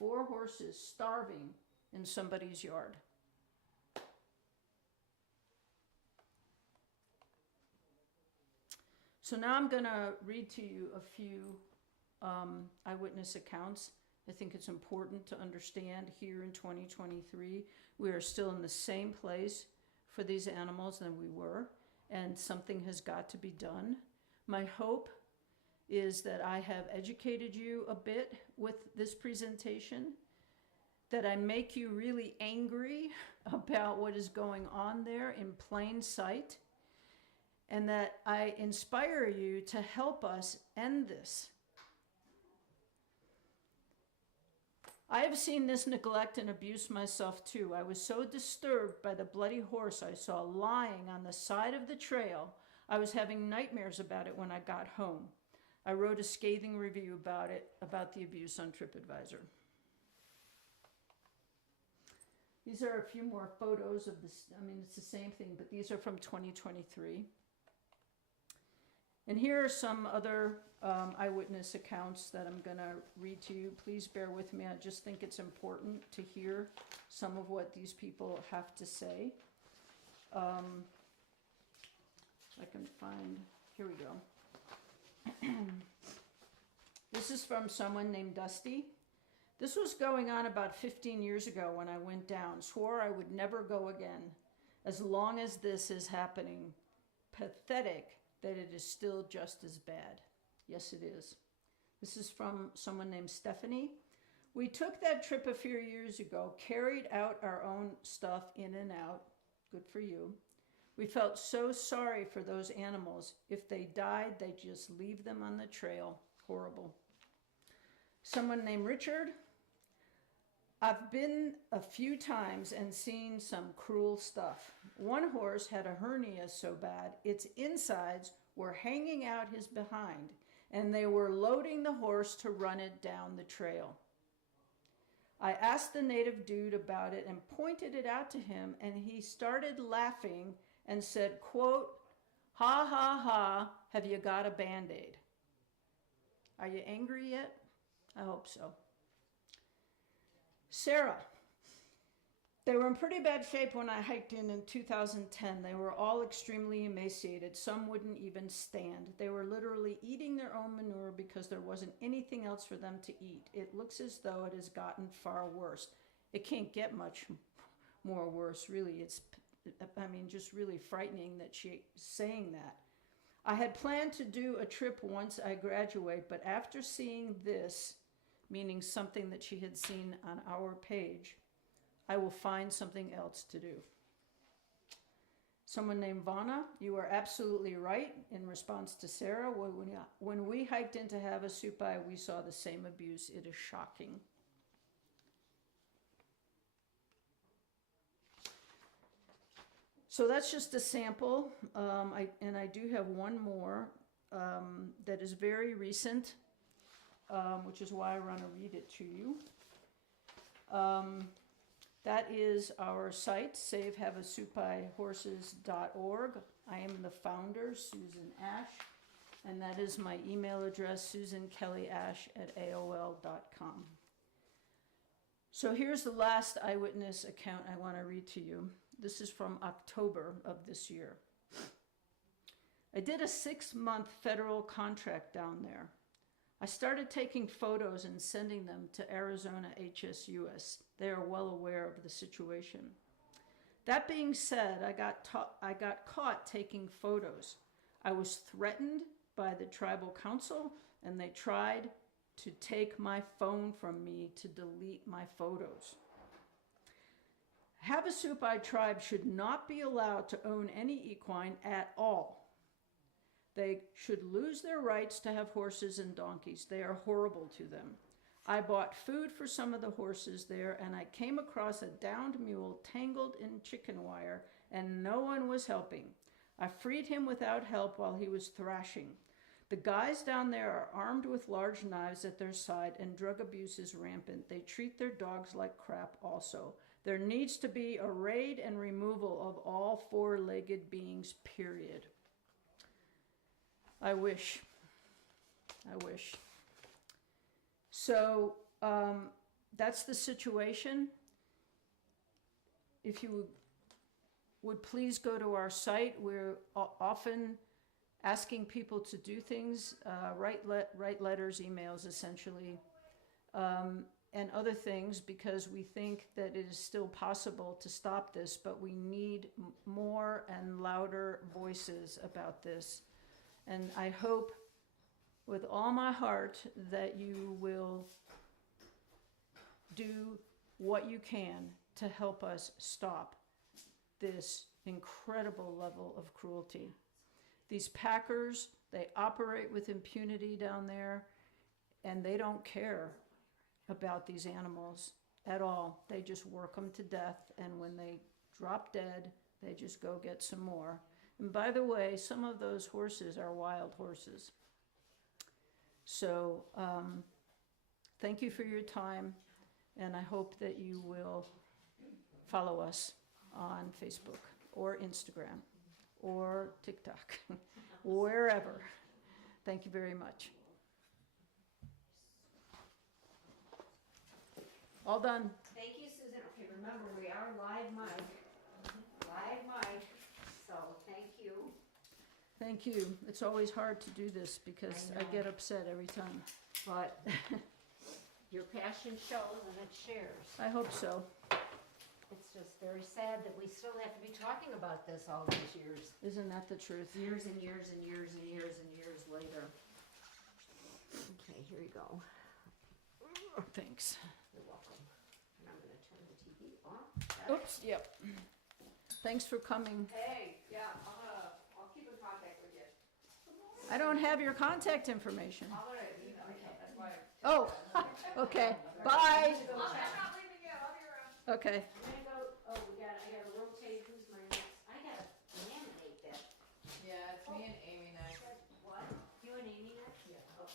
4 horses starving in somebody's yard. So now I'm going to read to you a few eyewitness accounts. I think it's important to understand here in 2023, we are still in the same place for these animals than we were, and something has got to be done. My hope is that I have educated you a bit with this presentation, that I make you really angry about what is going on there in plain sight, and that I inspire you to help us end this. I have seen this neglect and abuse myself too. I was so disturbed by the bloody horse I saw lying on the side of the trail, I was having nightmares about it when I got home. I wrote a scathing review about it, about the abuse on TripAdvisor. These are a few more photos of this. I mean, it's the same thing, but these are from 2023. And here are some other eyewitness accounts that I'm going to read to you. Please bear with me. I just think it's important to hear some of what these people have to say. I can find, here we go. This is from someone named Dusty. This was going on about 15 years ago when I went down. Swore I would never go again. As long as this is happening. Pathetic that it is still just as bad. Yes, it is. This is from someone named Stephanie. We took that trip a few years ago, carried out our own stuff in and out. Good for you. We felt so sorry for those animals. If they died, they just leave them on the trail. Horrible. Someone named Richard. I've been a few times and seen some cruel stuff. One horse had a hernia so bad its insides were hanging out his behind, and they were loading the horse to run it down the trail. I asked the native dude about it and pointed it out to him, and he started laughing and said, quote, "Ha ha ha, have you got a Band-Aid?" Are you angry yet? I hope so. Sarah. They were in pretty bad shape when I hiked in 2010. They were all extremely emaciated. Some wouldn't even stand. They were literally eating their own manure because there wasn't anything else for them to eat. It looks as though it has gotten far worse. It can't get much more worse, really. It's, I mean, just really frightening that she's saying that. I had planned to do a trip once I graduate, but after seeing this, meaning something that she had seen on our page, I will find something else to do. Someone named Vana, you are absolutely right in response to Sarah. When we hiked into Havasupai, we saw the same abuse. It is shocking. So that's just a sample. I do have one more that is very recent. Which is why I want to read it to you. That is our site, SaveHavasupaihorses.org. I am the founder, Susan Ash, and that is my email address, susankellyash@aol.com. So here's the last eyewitness account I want to read to you. This is from October of this year. I did a 6-month federal contract down there. I started taking photos and sending them to Arizona HSUS. They are well aware of the situation. That being said, I got caught taking photos. I was threatened by the tribal council, and they tried to take my phone from me to delete my photos. Havasupai tribe should not be allowed to own any equine at all. They should lose their rights to have horses and donkeys. They are horrible to them. I bought food for some of the horses there, and I came across a downed mule tangled in chicken wire, and no one was helping. I freed him without help while he was thrashing. The guys down there are armed with large knives at their side, and drug abuse is rampant. They treat their dogs like crap also. There needs to be a raid and removal of all four-legged beings, period. I wish. So that's the situation. If you would please go to our site, we're often asking people to do things, write letters, emails essentially, and other things, because we think that it is still possible to stop this, but we need more and louder voices about this. And I hope with all my heart that you will do what you can to help us stop this incredible level of cruelty. These packers, they operate with impunity down there, and they don't care. about these animals at all. They just work them to death, and when they drop dead, they just go get some more. And by the way, some of those horses are wild horses. So thank you for your time, and I hope that you will follow us on Facebook or Instagram or TikTok, wherever. Thank you very much. All done. Thank you, Susan. Okay, remember, we are live mic. Live mic, so thank you. Thank you. It's always hard to do this because I know. get upset every time. But your passion shows and it shares. I hope so. It's just very sad that we still have to be talking about this all these years. Isn't that the truth? Years and years and years and years and years later. Okay, here you go. Thanks. You're welcome. And I'm gonna turn the TV off. Oops, yep. Thanks for coming. Hey, yeah, I'll keep in contact with you. I don't have your contact information. I'm gonna email you, that's why. Oh, okay. Bye. I'm not leaving you, I'll be around. Okay. I'm gonna go, I gotta rotate, who's my next, I gotta laminate that. Yeah, it's me and Amy next. What? You and Amy next? Yeah. Oh.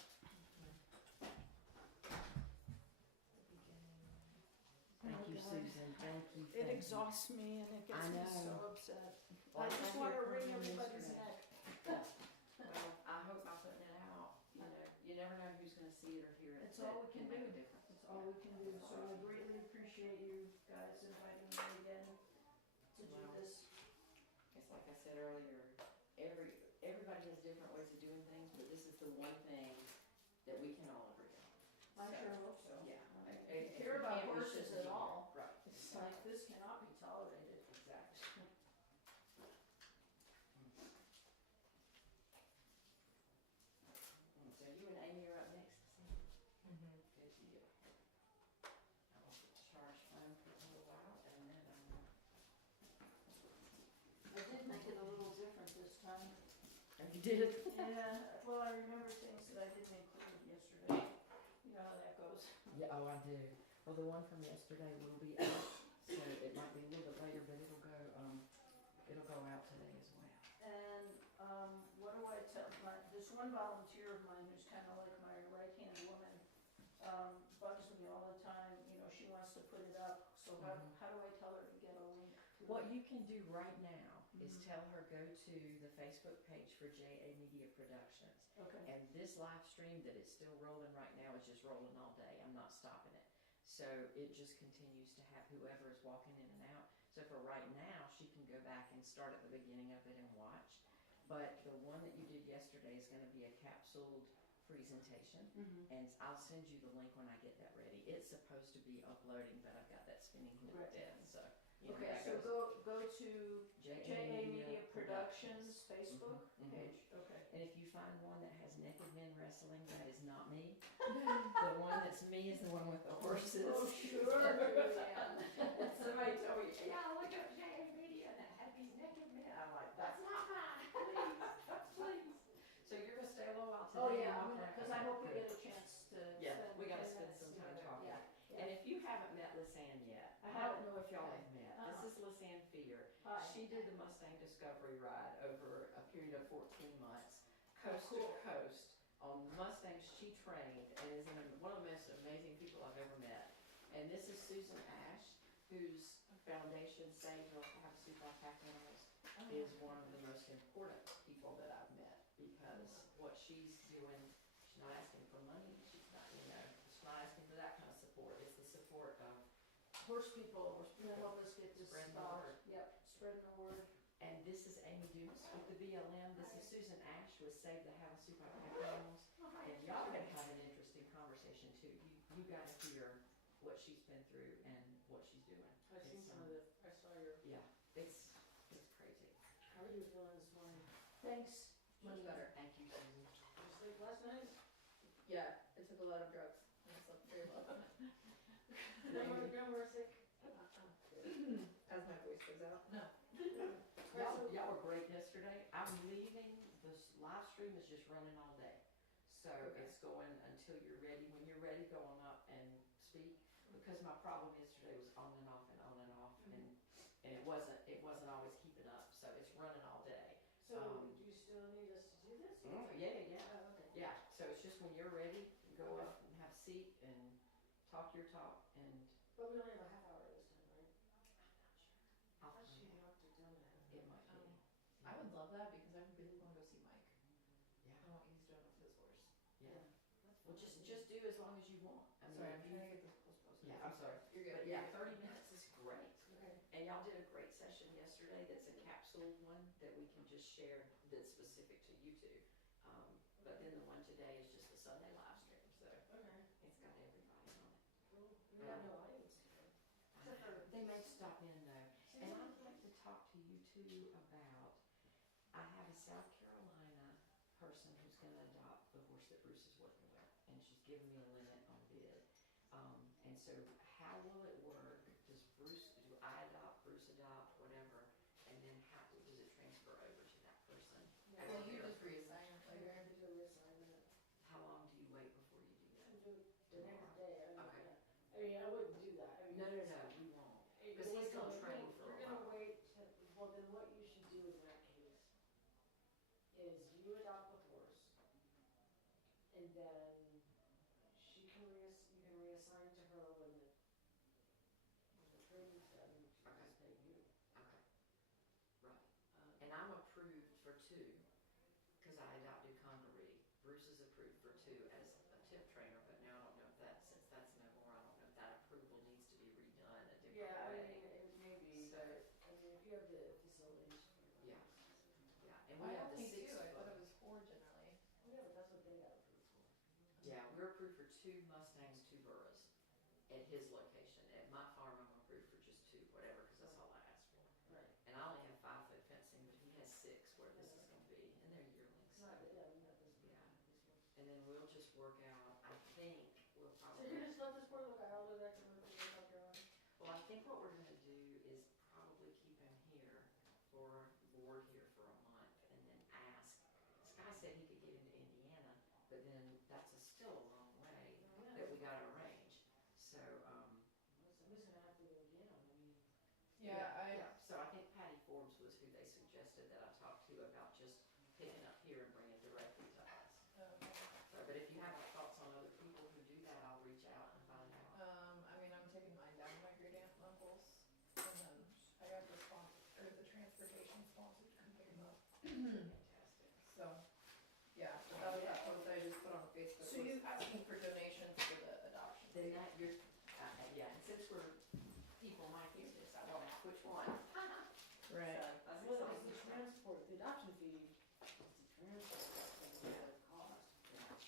Thank you, God. Susan, thank you. It thank you. exhausts me and it gets I me know. so upset. Well, I just I'm want to here wring from everybody's yesterday. neck. Well, I hope by putting it out, you never know who's gonna see it or hear it. It's all we that can make do. a difference. That's all we can do. So I greatly appreciate you guys inviting me again to do Well, this. It's like I said earlier, everybody has different ways of doing things, but this is the one thing that we can all agree on. I So, sure hope so. Yeah. If you care about we horses shouldn't at be all, here. Right. it's like this cannot be tolerated. Exactly. So you and Amy are up next. Good deal. I will charge phone for a little while and then, I did make it a little different this time. you did? Yeah, well, I remember things that I didn't include yesterday. You know how that goes. Yeah, oh, I do. Well, the one from yesterday will be out, so it might be a little bit later, but it'll go out today as well. And what do I tell this one volunteer of mine who's kind of like my right-hand woman, bugs me all the time. You know, she wants to put it up. So how do I tell her to get a link? What you can do right now is tell her go to the Facebook page for JA Media Productions. Okay. And this live stream that is still rolling right now is just rolling all day. I'm not stopping it. So it just continues to have whoever is walking in and out. So for right now, she can go back and start at the beginning of it and watch. But the one that you did yesterday is going to be a capsuled presentation. And I'll send you the link when I get that ready. It's supposed to be uploading, but I've got that spinning wheel Right. dead. So, you know, Okay, that so goes go to JA Media Productions Facebook Mhm. page. Okay. And if you find one that has naked men wrestling, that is not me. The one that's me is the one with the horses. Oh, sure, Julianne. And somebody told me, yeah, look up JA Media and it had these naked men. I'm like, that's not mine, please, please. So you're gonna stay a little while today? Oh, yeah, and walk because around? I hope we Good. get a chance to Yeah, spend we gotta 10 spend minutes some time together. talking. Yeah. And if you haven't met Lisanne yet, I I don't haven't. know if y'all have met. Uh-uh. This is Lisanne Fear. Hi. She did the Mustang Discovery Ride over a period of 14 months, coast Cool. to coast, on Mustangs she trained, and is one of the most amazing people I've ever met. And this is Susan Ash, whose foundation, Save the Havasupai Pack Animals, is one of the most important people that I've met, because what she's doing, she's not asking for money, she's not, she's not asking for that kind of support. It's the support of Horse people, to help us get this Spreading the started. word. Yep, spreading the word. And this is Amy Dumas with the BLM. This is Susan Ash with Save the Havasupai Pack Animals. And y'all are gonna have an interesting conversation too. You gotta hear what she's been through and what she's doing. I seen some of this. I saw your. Yeah, it's crazy. How are you feeling this morning? Thanks. Much better. Thank you, Susan. Did you sleep last night? Yeah, I took a lot of drugs. I slept very well. No more sick? As my voice goes out. No. Y'all were great yesterday. I'm leaving, this live stream is just running all day. So Okay. it's going until you're ready. When you're ready, go on up and speak, because my problem yesterday was on and off and on and off, and it wasn't always keeping up, so it's running all day. So, do you still need us to do this? Yeah. Oh, okay. Yeah, so it's just when you're ready, go up and have a seat and talk your talk, and But we only have a half hour this time, right? I'll I thought she find out. knocked it down to half. It might be. I would love that because I really want to go see Mike. Yeah. I want he's doing with his horse. Yeah. That's Well, fine. just do as long as you want. I mean, Sorry, I'm if trying you- to get this close. Yeah, I'm sorry. You're good. But yeah, 30 minutes is great. Okay. And y'all did a great session yesterday that's a capsule one that we can just share that's specific to you two. But then the one today is just a Sunday live stream, so Okay. it's got everybody on it. Cool. We have no audience today. Except for They may stop in though. And I'd like to talk to you two about, I have a South Carolina person who's gonna adopt the horse that Bruce is working with, and she's given me a limit on bid. And so how will it work? Does I adopt, Bruce adopt, whatever, and then how does it transfer over to that person? Yeah. Well, you just reassign it You're later. gonna have to do a reassignment. How long do you wait before you do that? And do it the next day. I mean, Okay. I mean, I wouldn't do that. I mean, No, we won't. You're Because he's gonna wait till- train for a You're gonna while. wait to, well, then what you should do in that case is you adopt the horse, and then you can reassign to her when the training's done, and she Okay. just pay you. Okay. Right. And I'm approved for 2, because I adopted Congaree. Bruce is approved for 2 as a tip trainer, but now I don't know if since that's no more, I don't know if that approval needs to be redone a different Yeah, I way. mean, it may be, So- but, I mean, if you have the facilities. Yeah. Yeah, and we have the only 6 two. I thought foot. it was 4 generally. Yeah, but that's what they got approved for. Yeah, we're approved for 2 Mustangs, 2 Burras at his location. At my farm, I'm approved for just 2, whatever, because that's all I asked for. Right. And I only have 5-foot fencing, but he has 6 where this is gonna be, and they're yearlings. It's not, yeah, not this one. Yeah. This one. And then we'll just work out, I think we'll So probably. you just let this board look at all of that, and we'll South Carolina? Well, I think what we're gonna do is probably keep him here for board here for a month and then ask. This guy said he could get into Indiana, but then that's still a long way that we gotta arrange. So, Somebody's gonna have to go again, I mean. yeah, so I think Patty Forbes was who they suggested that I talked to about just picking up here and bringing directly to us. So, but if you have thoughts on other people who do that, I'll reach out and find out. I mean, I'm taking mine down to my great aunt and uncle's, and then I got the the transportation sponsor to come pick them up. Fantastic. So, yeah, so that was that post I just put on Facebook, So you- was asking for donations for the adoption. Then that, yeah, and since people might use this, I wanna ask which one. Right. So, that's Well, exciting. it's the transport, the adoption fee, it's the transport, that's gonna be the cost.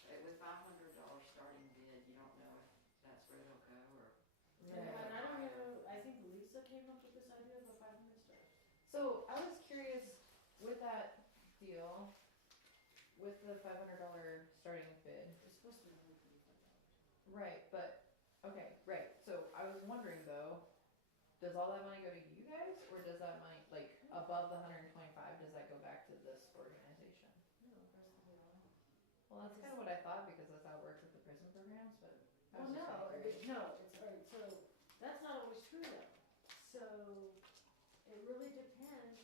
Yeah, with $500 starting bid, you don't know if that's where they'll go or. And I don't know, I think Lisa came up with this idea of a 500 star. So I was curious with that deal, with the $500 starting bid. It's supposed to be $135. Right, but, okay, right, so I was wondering though, does all that money go to you guys, or does that money, like, above the 125, does that go back to this organization? No, across the board. Well, that's kind of what I thought, because that's how it works with the prison programs, but I Well, was just kinda curious. no, it's, alright, so, that's not always true though. So, it really depends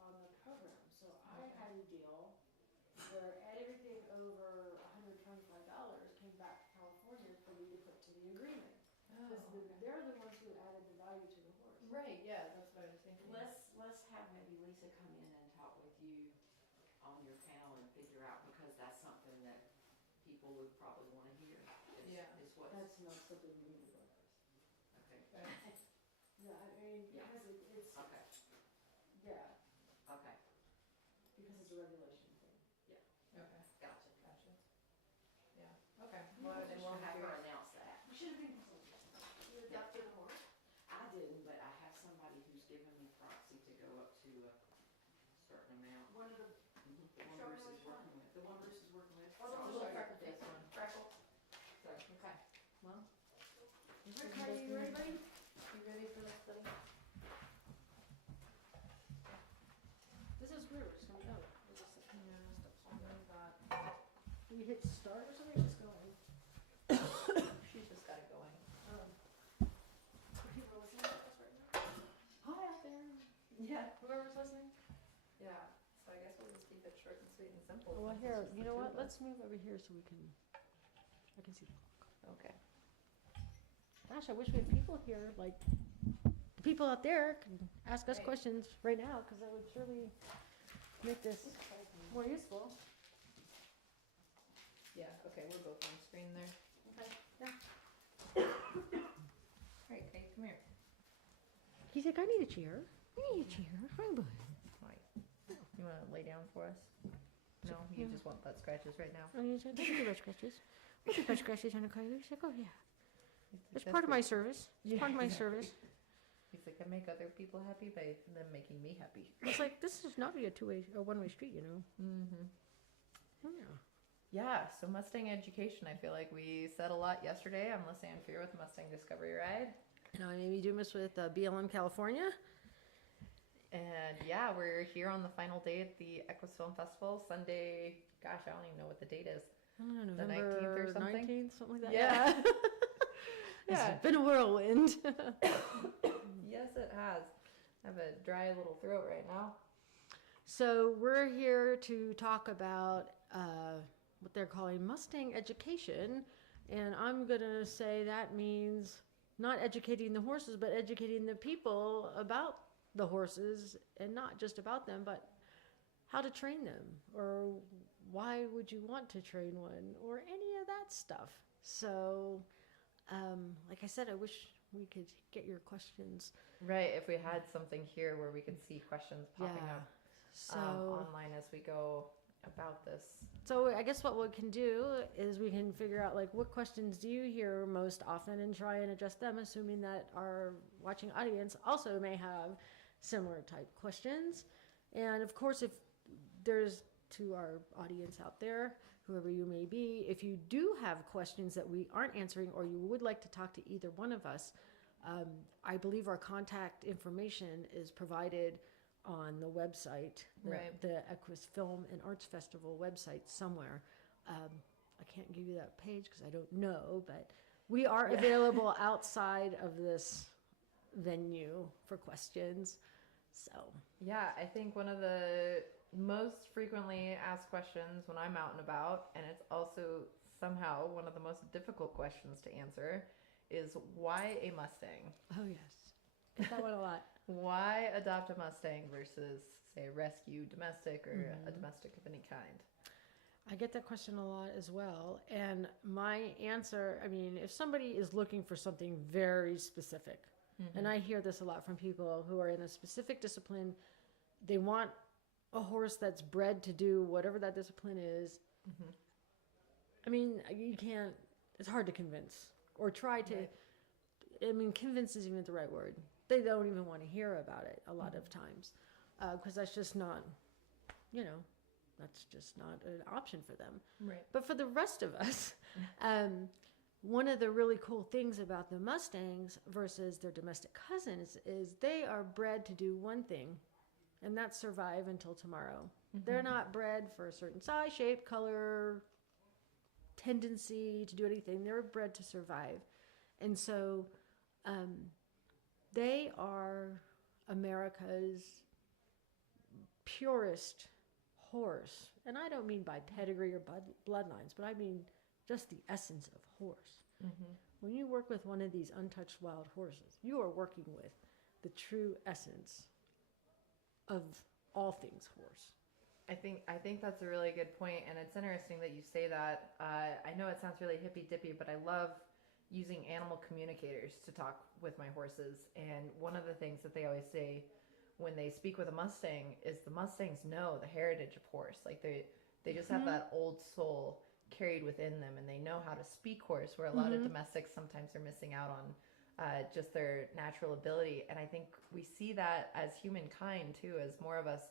on the program. So I had a deal where everything over $125 came back to California for me to put to the agreement. Oh, Because okay. they're the ones who added the value to the horse. Right, yeah, that's what I was thinking. Let's have maybe Lisa come in and talk with you on your panel and figure out, because that's something that people would probably wanna hear. Yeah. Is what's, That's not something we need to go over. okay, No, I mean, Yeah. because it's, okay, yeah, okay, because it's a regulation thing. Okay, gotcha. gotcha. Yeah, okay, well, then we'll We'll have have her her. announce that. You should have been consulted. You adopted a horse? I didn't, but I have somebody who's given me proxy to go up to a certain amount. One of the, The one Show me Bruce is which one. working with, the one Bruce is working with. Oh, the So I'll one show with you Freckles. this one. Freckles. So, okay. Well. okay, you ready, buddy? You ready for this, buddy? This is weird, it's gonna go. Yeah, stuff's all got. Do we hit start or something? It's going. Yeah, whoever's listening. Yeah, so I guess we'll just keep it short and sweet and simple. Well, since here, it's just you the know two what? of us. Let's move over here so we can. I can see the clock. Okay. Gosh, I wish we had people here, like the people out there, can ask us Right. questions right now, because that would surely make this more useful. Yeah, okay, we're both on screen there. Okay. Yeah. Alright, Kate, come here. He's like, I need a chair. I need a chair. Hi, bud. Hi. You wanna lay down for us? No, you just want butt scratches right now? Oh, you said, don't do butt scratches. Don't do butt scratches on the car. He's like, oh yeah. He's like, It's "That's part of my great." service. It's Yeah, part of my exactly. service. He's like, I make other people happy by them making me happy. It's like, this is not be a two-way or one-way street, you know. Mm-hmm. Yeah. Yeah, so Mustang education. I feel like we said a lot yesterday. I'm Lisanne Fear with Mustang Discovery Ride. And I'm Amy Dumas with BLM California. And yeah, we're here on the final day at the Equus Film Festival, Sunday. Gosh, I don't even know what the date is. I don't know, The November 19th or something? 19th, something like that. Yeah. Yeah. It's been a whirlwind. Yes, it has. I have a dry little throat right now. So we're here to talk about what they're calling Mustang education. And I'm going to say that means not educating the horses, but educating the people about the horses, and not just about them, but how to train them, or why would you want to train one, or any of that stuff. So, like I said, I wish we could get your questions. Right, if we had something here where we could see questions popping up So, online as we go about this. so I guess what we can do is we can figure out like what questions do you hear most often and try and address them, assuming that our watching audience also may have similar type questions. And of course, if there's to our audience out there, whoever you may be, if you do have questions that we aren't answering, or you would like to talk to either one of us, I believe our contact information is provided on the website, Right. the Equus Film and Arts Festival website somewhere. I can't give you that page because I don't know, but we are Yeah. available outside of this venue for questions. So, Yeah, I think one of the most frequently asked questions when I'm out and about, and it's also somehow one of the most difficult questions to answer, is why a Mustang? oh yes, get that one a lot. Why adopt a Mustang versus, say, a rescue domestic or a Mhm. domestic of any kind? I get that question a lot as well. And my answer, I mean, if somebody is looking for something very specific, and I hear this a lot from people who are in a specific discipline, they want a horse that's bred to do whatever that discipline is. Mhm. I mean, you can't, it's hard to convince or try to, Right. I mean, convince isn't even the right word. They don't even want to hear about it a lot of times because that's just not, that's just not an option for them. Right. But for the rest of us, one of the really cool things about the Mustangs versus their domestic cousins is they are bred to do one thing, and that's survive until tomorrow. They're not bred for a certain size, shape, color, tendency to do anything. They're bred to survive. And so they are America's purest horse. And I don't mean by pedigree or bloodlines, but I mean just the essence of horse. When you work with one of these untouched wild horses, you are working with the true essence of all things horse. I think that's a really good point, and it's interesting that you say that. I know it sounds really hippy dippy, but I love using animal communicators to talk with my horses. And one of the things that they always say when they speak with a Mustang is the Mustangs know the heritage of horse. Like they just have that old soul carried within them, and they know how to speak horse, where a lot of domestics sometimes are missing out on just their natural ability. And I think we see that as humankind too, as more of us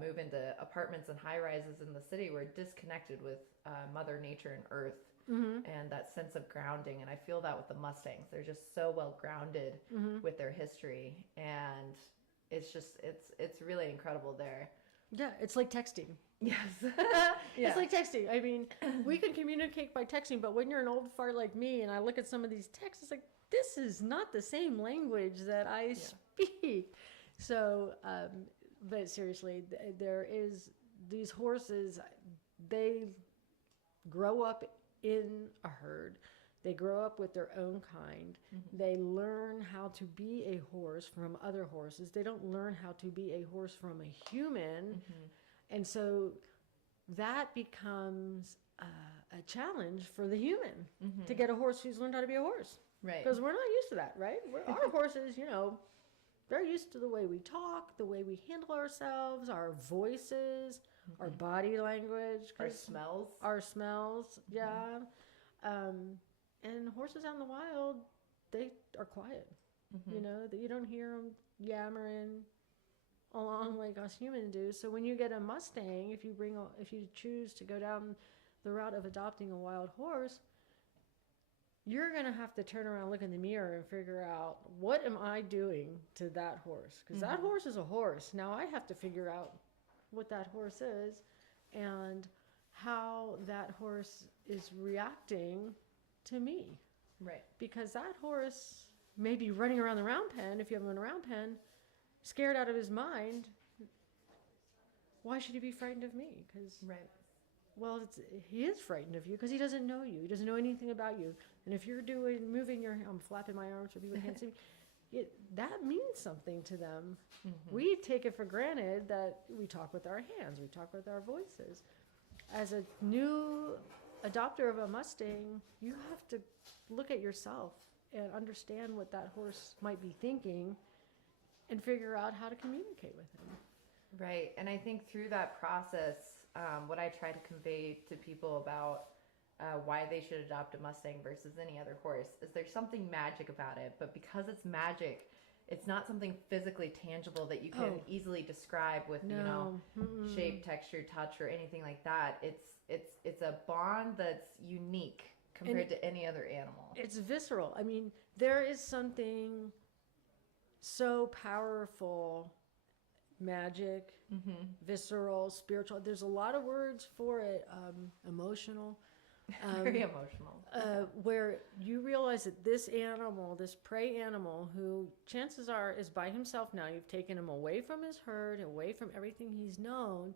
move into apartments and high rises in the city. We're disconnected with Mother Nature and Earth and that sense of grounding. And I feel that with the Mustangs. They're just so well grounded with their history, and it's just it's really incredible there. Yeah, it's like texting. Yes. It's like texting. I mean, we can communicate by texting, but when you're an old fart like me and I look at some of these texts, it's like, this is not the same language that I speak. So, but seriously, there is these horses. They grow up in a herd. They grow up with their own kind. They learn how to be a horse from other horses. They don't learn how to be a horse from a human. And so that becomes a challenge for the human to get a horse who's learned how to be a horse. Right. Because we're not used to that, right? Our horses, they're used to the way we talk, the way we handle ourselves, our voices, our body language. Our smells. Our smells, yeah. And horses out in the wild, they are quiet. You don't hear them yammering along like us humans do. So when you get a Mustang, if you choose to go down the route of adopting a wild horse, you're going to have to turn around, look in the mirror, and figure out, what am I doing to that horse? Because that horse is a horse. Now I have to figure out what that horse is and how that horse is reacting to me. Right. Because that horse may be running around the round pen, if you have him in a round pen, scared out of his mind. Why should he be frightened of me? Because, well, he is frightened of you because he doesn't know you. He doesn't know anything about you. And if you're moving I'm flapping my arms so people can't see me, that means something to them. We take it for granted that we talk with our hands, we talk with our voices. As a new adopter of a Mustang, you have to look at yourself and understand what that horse might be thinking and figure out how to communicate with him. Right. And I think through that process, what I try to convey to people about why they should adopt a Mustang versus any other horse is there's something magic about it. But because it's magic, it's not something physically tangible that you can easily describe with, shape, texture, touch, or anything like that. It's a bond that's unique compared to any other animal. It's visceral. I mean, there is something so powerful, magic, visceral, spiritual. There's a lot of words for it. Emotional. Very emotional. Where you realize that this animal, this prey animal, who chances are is by himself now, you've taken him away from his herd, away from everything he's known,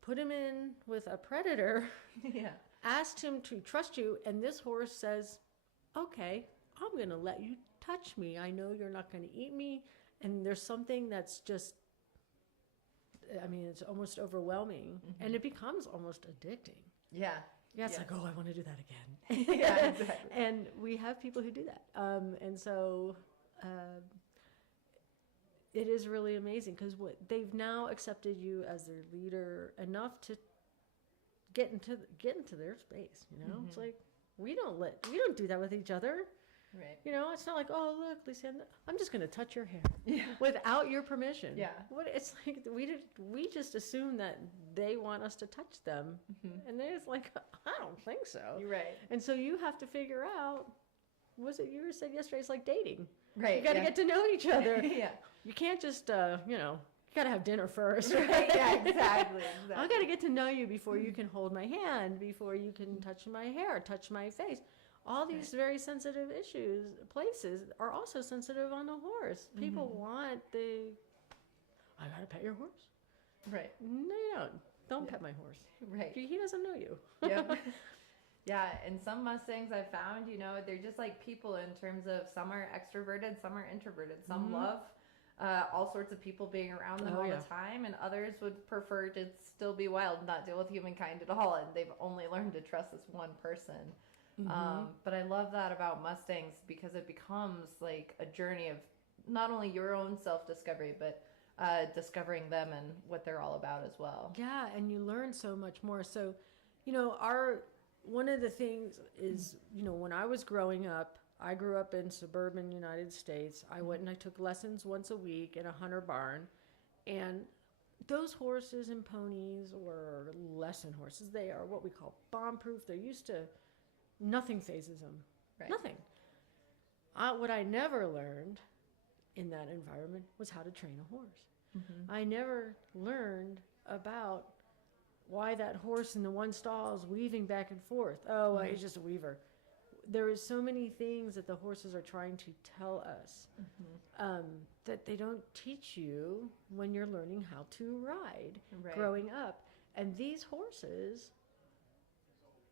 put him in with a predator, asked him to trust you, and this horse says, okay, I'm going to let you touch me. I know you're not going to eat me. And there's something that's just, it's almost overwhelming. And it becomes almost addicting. Yeah. Yeah, it's like, I want to do that again. Yeah, exactly. And we have people who do that. And so it is really amazing because they've now accepted you as their leader enough to get into their space. It's like we don't do that with each other. Right. It's not like, oh, look, Lisanne, I'm just going to touch your hair without your permission. Yeah. It's like we just assume that they want us to touch them. And they're just like, I don't think so. You're right. And so you have to figure out, was it you said yesterday, it's like dating. Right. You got to get to know each other. Yeah. You can't just, you got to have dinner first. Right? Yeah, exactly. I got to get to know you before you can hold my hand, before you can touch my hair, touch my face. All these very sensitive places are also sensitive on a horse. People want I got to pet your horse. Right. No, you don't. Don't pet my horse. Right. He doesn't know you. Yep. Yeah, and some Mustangs I've found, they're just like people in terms of some are extroverted, some are introverted. Some love all sorts of people being around them all the time, and others would prefer to still be wild and not deal with humankind at all, and they've only learned to trust this one person. But I love that about Mustangs because it becomes like a journey of not only your own self-discovery, but discovering them and what they're all about as well. Yeah, and you learn so much more. So, one of the things is, when I was growing up, I grew up in suburban United States. I went and I took lessons once a week in a hunter barn, and those horses and ponies or lesson horses, they are what we call bomb-proof. They're used to nothing phases them. Right. Nothing. What I never learned in that environment was how to train a horse. I never learned about why that horse in the one stall is weaving back and forth. Oh, well, he's just a weaver. there is so many things that the horses are trying to tell us that they don't teach you when you're learning how to ride growing up. And these horses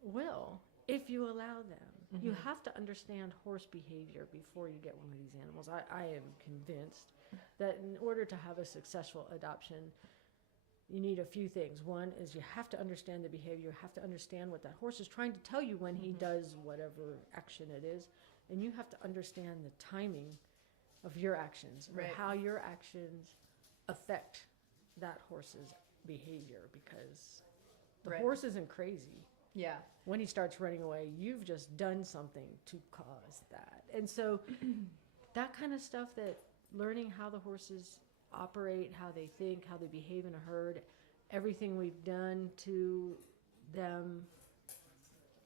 will, if you allow them. You have to understand horse behavior before you get one of these animals. I am convinced that in order to have a successful adoption, you need a few things. One is you have to understand the behavior. You have to understand what that horse is trying to tell you when he does whatever action it is. And you have to understand the timing of your actions, or how your actions affect that horse's behavior, because the horse isn't crazy. Yeah. When he starts running away, you've just done something to cause that. And so that kind of stuff, that learning how the horses operate, how they think, how they behave in a herd, everything we've done to them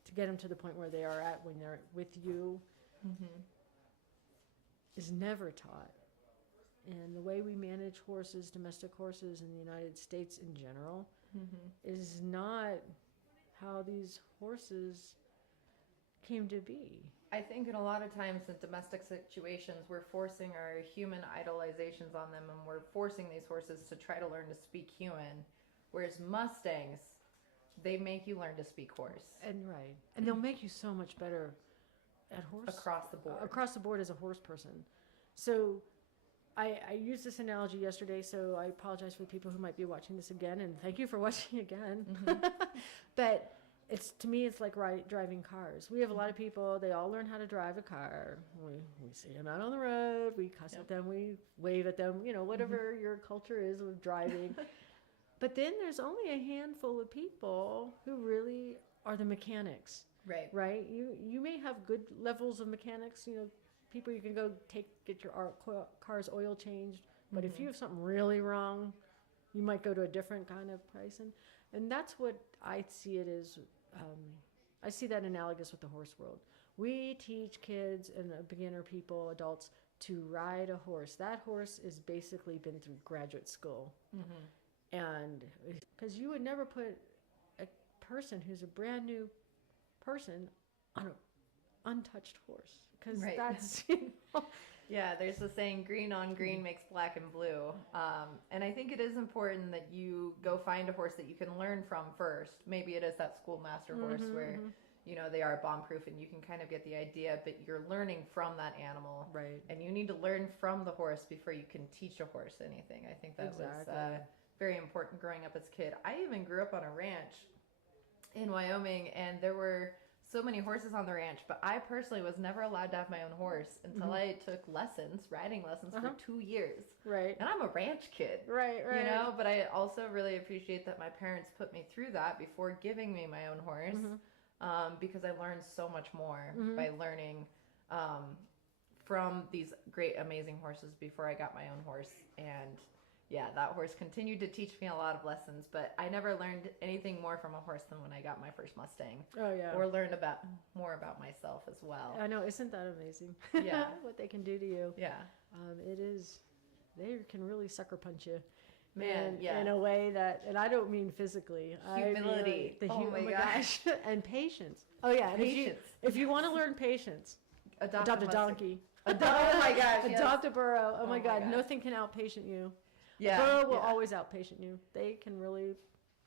to get them to the point where they are at when they're with you is never taught. And the way we manage horses, domestic horses in the United States in general, is not how these horses came to be. I think in a lot of times in domestic situations, we're forcing our human idolizations on them, and we're forcing these horses to try to learn to speak human. Whereas Mustangs, they make you learn to speak horse. And and they'll make you so much better at horse Across the board. Across the board as a horse person. So I used this analogy yesterday, so I apologize for the people who might be watching this again, and thank you for watching again. But to me, it's like driving cars. We have a lot of people, they all learn how to drive a car. We see them out on the road, we cuss at them, we wave at them, whatever your culture is of driving. But then there's only a handful of people who really are the mechanics. Right? You may have good levels of mechanics, people you can go get your car's oil changed, but if you have something really wrong, you might go to a different kind of price. And that's what I see it as. I see that analogous with the horse world. We teach kids and beginner people, adults, to ride a horse. That horse has basically been through graduate school. And because you would never put a person who's a brand new person on an untouched horse, because that's Yeah, there's the saying, green on green makes black and blue. And I think it is important that you go find a horse that you can learn from first. Maybe it is that schoolmaster horse where, they are bomb-proof and you can kind of get the idea, but you're learning from that animal. Right. And you need to learn from the horse before you can teach a horse anything. I think that was very important growing up as a kid. I even grew up on a ranch in Wyoming, and there were so many horses on the ranch, but I personally was never allowed to have my own horse until I took riding lessons for 2 years. Right. And I'm a ranch kid. Right. But I also really appreciate that my parents put me through that before giving me my own horse, because I learned so much more by learning from these great, amazing horses before I got my own horse. And yeah, that horse continued to teach me a lot of lessons, but I never learned anything more from a horse than when I got my first Mustang. Oh, yeah. Or learned more about myself as well. I know, isn't that amazing? Yeah. What they can do to you. Yeah. It is, they can really sucker punch you. Man, In a way that, and I don't mean physically. Humility. I mean, oh my gosh. And patience. Oh, yeah. Patience. If you want to learn patience, adopt a donkey. Oh my gosh. Adopt a burro. Oh my God. gosh. Nothing can outpatient you. Yeah. Burro will always outpatient you. They can really.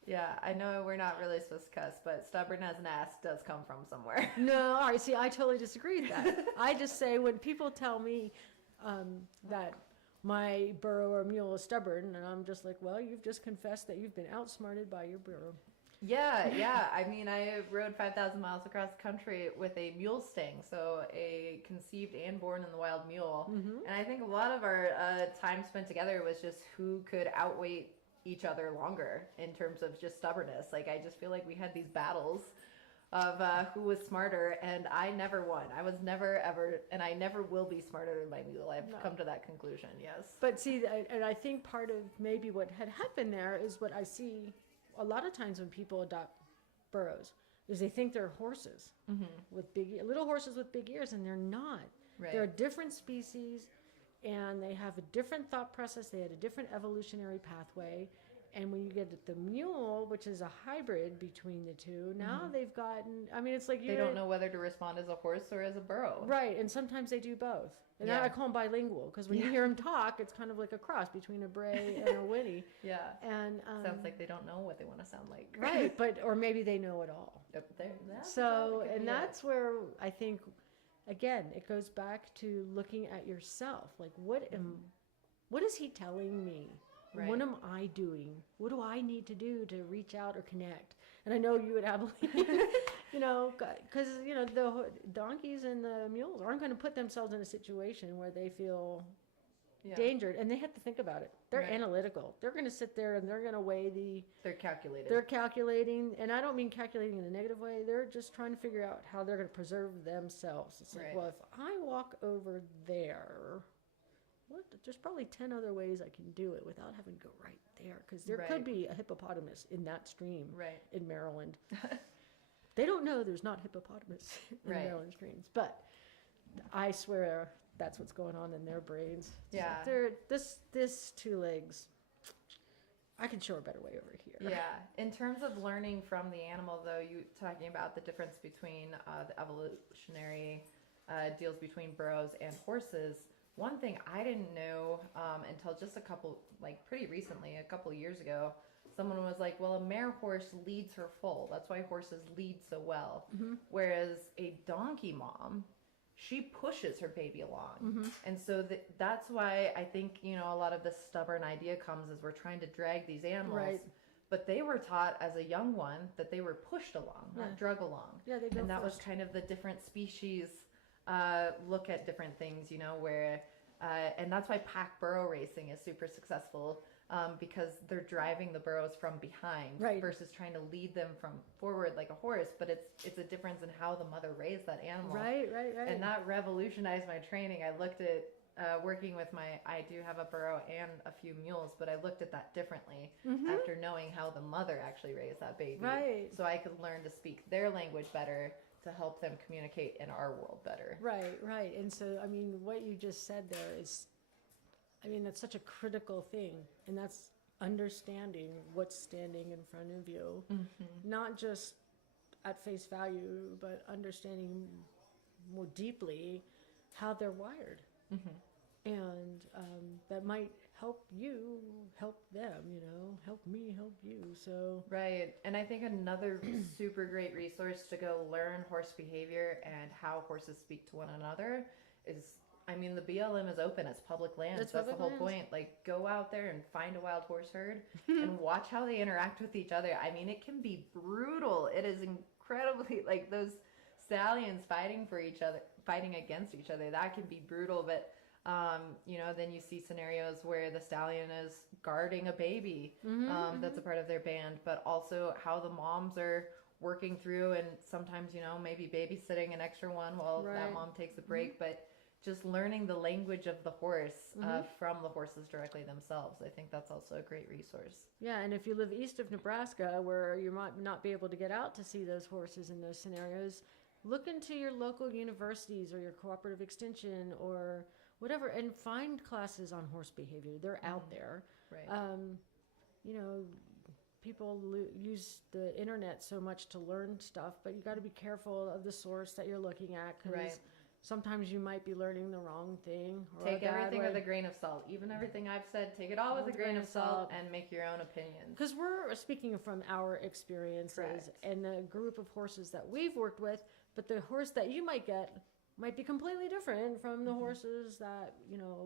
Yeah, I know we're not really supposed to cuss, but stubborn as an ass does come from somewhere. No, all right. See, I totally disagree with that. I just say when people tell me that my burro or mule is stubborn, and I'm just like, well, you've just confessed that you've been outsmarted by your burro. Yeah. I mean, I rode 5,000 miles across the country with a Mustang, so a conceived and born in the wild mule. And I think a lot of our time spent together was just who could outweigh each other longer in terms of just stubbornness. Like, I just feel like we had these battles of who was smarter, and I never won. I was never ever, and I never will be smarter than my mule. I've come to that conclusion, yes. But see, and I think part of maybe what had happened there is what I see a lot of times when people adopt burros is they think they're horses with little horses with big ears, and they're not. Right. They're a different species, and they have a different thought process. They had a different evolutionary pathway, And when you get the mule, which is a hybrid between the two, now they've gotten, I mean, it's like They don't know whether to respond as a horse or as a burro. Right, and sometimes they do both. And Yeah. I call them bilingual, because when you hear them talk, it's kind of like a cross between a Bray and a Winnie. Yeah. And Sounds like they don't know what they want to sound like. right, or maybe they know it all. Yep, So, and that's where I think, again, it goes back to looking at yourself. Like, what is he telling me? Right. What am I doing? What do I need to do to reach out or connect? And I know you would have, because, the donkeys and the mules aren't going to put themselves in a situation where they feel endangered, and they have to think about it. They're analytical. They're going to sit there and they're going to weigh They're calculated. They're calculating, and I don't mean calculating in a negative way. They're just trying to figure out how they're going to preserve themselves. It's like, well, if I walk over there, there's probably 10 other ways I can do it without having to go right there, because there could be a hippopotamus in that stream in Maryland. They don't know there's not hippopotamus in Maryland streams, but I swear that's what's going on in their brains. It's like this 2 legs, I can show a better way over here. Yeah. In terms of learning from the animal, though, you talking about the difference between the evolutionary deals between burros and horses. One thing I didn't know until just pretty recently, a couple years ago, someone was like, well, a mare horse leads her foal. That's why horses lead so well. Whereas a donkey mom, she pushes her baby along. And so that's why I think, a lot of this stubborn idea comes as we're trying to drag these animals. Right. But they were taught as a young one that they were pushed along, not drug along. Yeah, they go And that first. was kind of the different species look at different things, where, and that's why pack burro racing is super successful, because they're driving the burros from behind versus trying to lead them from forward like a horse. But it's a difference in how the mother raised that animal. Right. And that revolutionized my training. I looked at working with I do have a burro and a few mules, but I looked at that differently after knowing how the mother actually raised that baby. Right. So I could learn to speak their language better to help them communicate in our world better. Right. And so, I mean, what you just said there is, that's such a critical thing. And that's understanding what's standing in front of you. Not just at face value, but understanding more deeply how they're wired. And that might help you help them, help me help you. So right. And I think another super great resource to go learn horse behavior and how horses speak to one another is, the BLM is open. It's public land. That's the whole point. Like, go out there and find a wild horse herd and watch how they interact with each other. It can be brutal. It is incredibly, like, those stallions fighting against each other. That can be brutal. But then you see scenarios where the stallion is guarding a baby that's a part of their band, but also how the moms are working through, and sometimes, maybe babysitting an extra one while that mom takes a break, but just learning the language of the horse from the horses directly themselves. I think that's also a great resource. Yeah, and if you live east of Nebraska, where you might not be able to get out to see those horses in those scenarios, look into your local universities or your cooperative extension or whatever, and find classes on horse behavior. They're out there. Right. People use the internet so much to learn stuff, but you got to be careful of the source that you're looking at, because sometimes you might be learning the wrong thing. Take everything with a grain of salt. Even everything I've said, take it all with a grain of salt and make your own opinions. Because we're speaking from our experiences and the group of horses that we've worked with, but the horse that you might get might be completely different from the horses that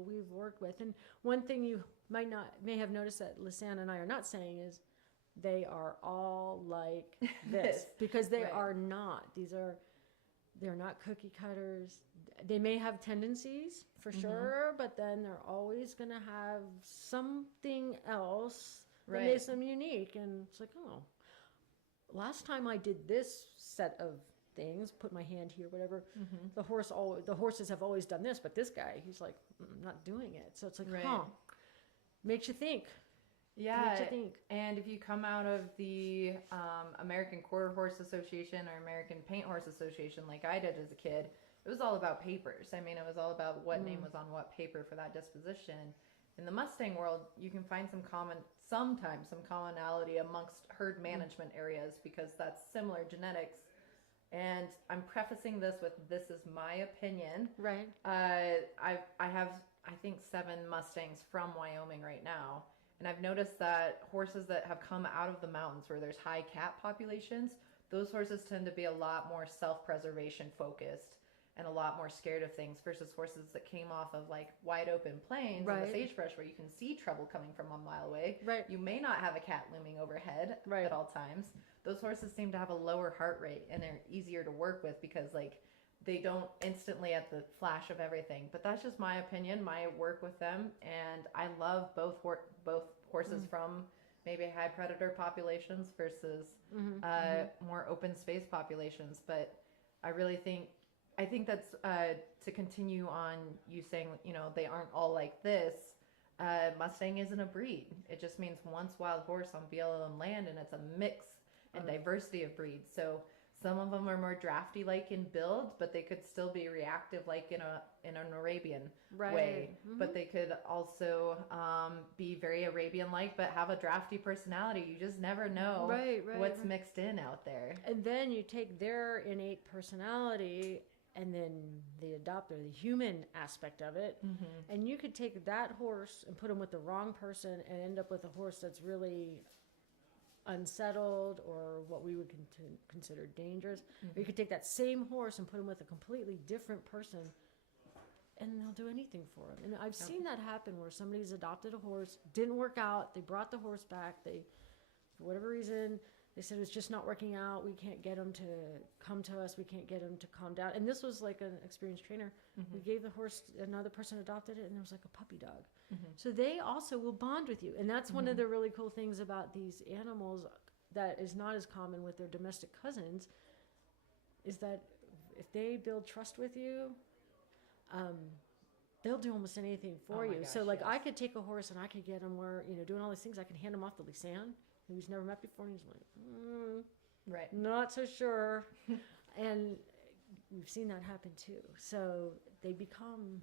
we've worked with. And one thing you may have noticed that Lisanne and I are not saying is they are all like this, because they are not. They're not cookie cutters. They may have tendencies for sure, but then they're always going to have something else that makes them unique. And it's like, oh, last time I did this set of things, put my hand here, whatever, the horses have always done this, but this guy, he's like, I'm not doing it. So it's like, makes you think. Yeah, makes you think. And if you come out of the American Quarter Horse Association or American Paint Horse Association, like I did as a kid, it was all about papers. It was all about what name was on what paper for that disposition. In the Mustang world, you can find some common sometimes some commonality amongst herd management areas because that's similar genetics. And I'm prefacing this with this is my opinion. Right. I have I think 7 Mustangs from Wyoming right now, and I've noticed that horses that have come out of the mountains where there's high cat populations, those horses tend to be a lot more self-preservation focused and a lot more scared of things versus horses that came off of like wide open plains and the sagebrush where you can see trouble coming from a mile away. Right. You may not have a cat looming overhead at all times. Those horses seem to have a lower heart rate and they're easier to work with because like they don't instantly at the flash of everything. But that's just my opinion, my work with them, and I love both horses from maybe high predator populations versus more open space populations. But I think that's to continue on you saying, you know, they aren't all like this. Mustang isn't a breed. It just means once wild horse on BLM land, and it's a mix and diversity of breeds. So some of them are more drafty like in build, but they could still be reactive like in an Arabian way. But they could also be very Arabian like but have a drafty personality. You just never know what's mixed in out there. And then you take their innate personality and then the adopter, the human aspect of it, and you could take that horse and put him with the wrong person and end up with a horse that's really unsettled or what we would consider dangerous. Or you could take that same horse and put him with a completely different person and they'll do anything for him. And I've seen that happen where somebody's adopted a horse, didn't work out, they brought the horse back, they, for whatever reason, they said it's just not working out, we can't get him to come to us, we can't get him to calm down. And this was like an experienced trainer. We gave the horse, another person adopted it, and it was like a puppy dog. So they also will bond with you. And that's one of the really cool things about these animals that is not as common with their domestic cousins, is that if they build trust with you, they'll do almost anything for you. So like I could take a horse and I could get him where, you know, doing all these things, I can hand him off to Lisanne, who he's never met before, and he's like, not so sure. And we've seen that happen too. So they become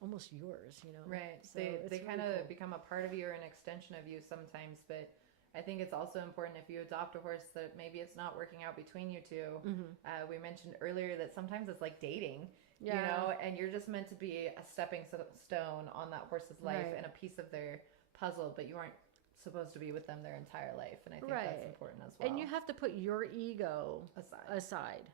almost yours, you know. Right. So they kind of really cool. become a part of you or an extension of you sometimes, but I think it's also important if you adopt a horse that maybe it's not working out between you two. We mentioned earlier that sometimes it's like dating, you know, and you're just meant to be a stepping stone on that horse's life and a piece of their puzzle, but you aren't supposed to be with them their entire life. And I think that's important as well. And you have to put your ego aside.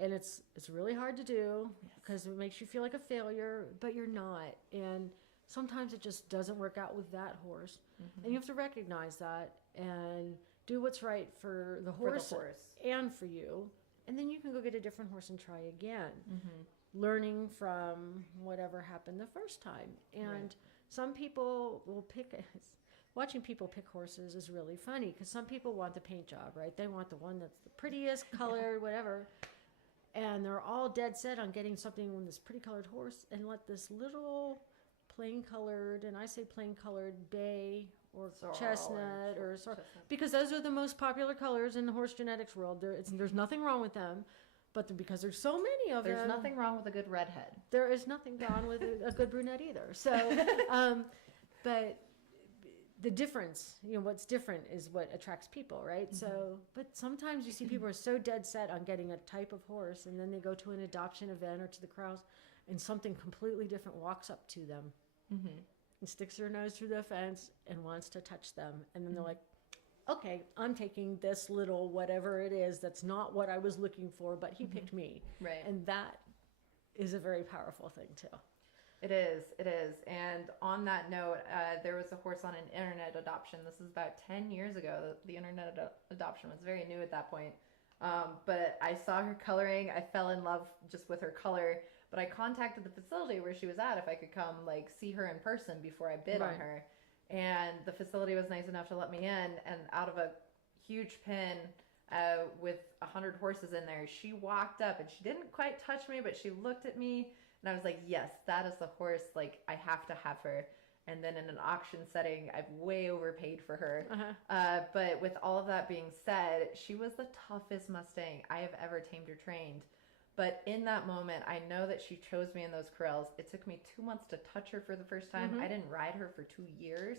And it's really hard to do because it makes you feel like a failure, but you're not. And sometimes it just doesn't work out with that horse. And you have to recognize that and do what's right for the horse, and for you. And then you can go get a different horse and try again, learning from whatever happened the first time. And some people will pick, watching people pick horses is really funny because some people want the paint job, right? They want the one that's the prettiest colored, whatever. And they're all dead set on getting something with this pretty colored horse and let this little plain colored, and I say plain colored, bay or chestnut or sorrel, because those are the most popular colors in the horse genetics world. There's nothing wrong with them, but because there's so many of them. There's nothing wrong with a good redhead. There is nothing wrong with a good brunette either. So, but the difference, you know, what's different is what attracts people, right? So, but sometimes you see people are so dead set on getting a type of horse, and then they go to an adoption event or to the Corrales, and something completely different walks up to them and sticks their nose through the fence and wants to touch them. And then they're like, okay, I'm taking this little whatever it is that's not what I was looking for, but he picked me. Right. And that is a very powerful thing too. It is. And on that note, there was a horse on an internet adoption. This is about 10 years ago. The internet adoption was very new at that point. But I saw her coloring. I fell in love just with her color. But I contacted the facility where she was at if I could come like see her in person before I bid on her. And the facility was nice enough to let me in. And out of a huge pen with 100 horses in there, she walked up and she didn't quite touch me, but she looked at me. And I was like, yes, that is the horse. Like, I have to have her. And then in an auction setting, I've way overpaid for her. But with all of that being said, she was the toughest Mustang I have ever tamed or trained. But in that moment, I know that she chose me in those corrals. It took me 2 months to touch her for the first time. I didn't ride her for 2 years.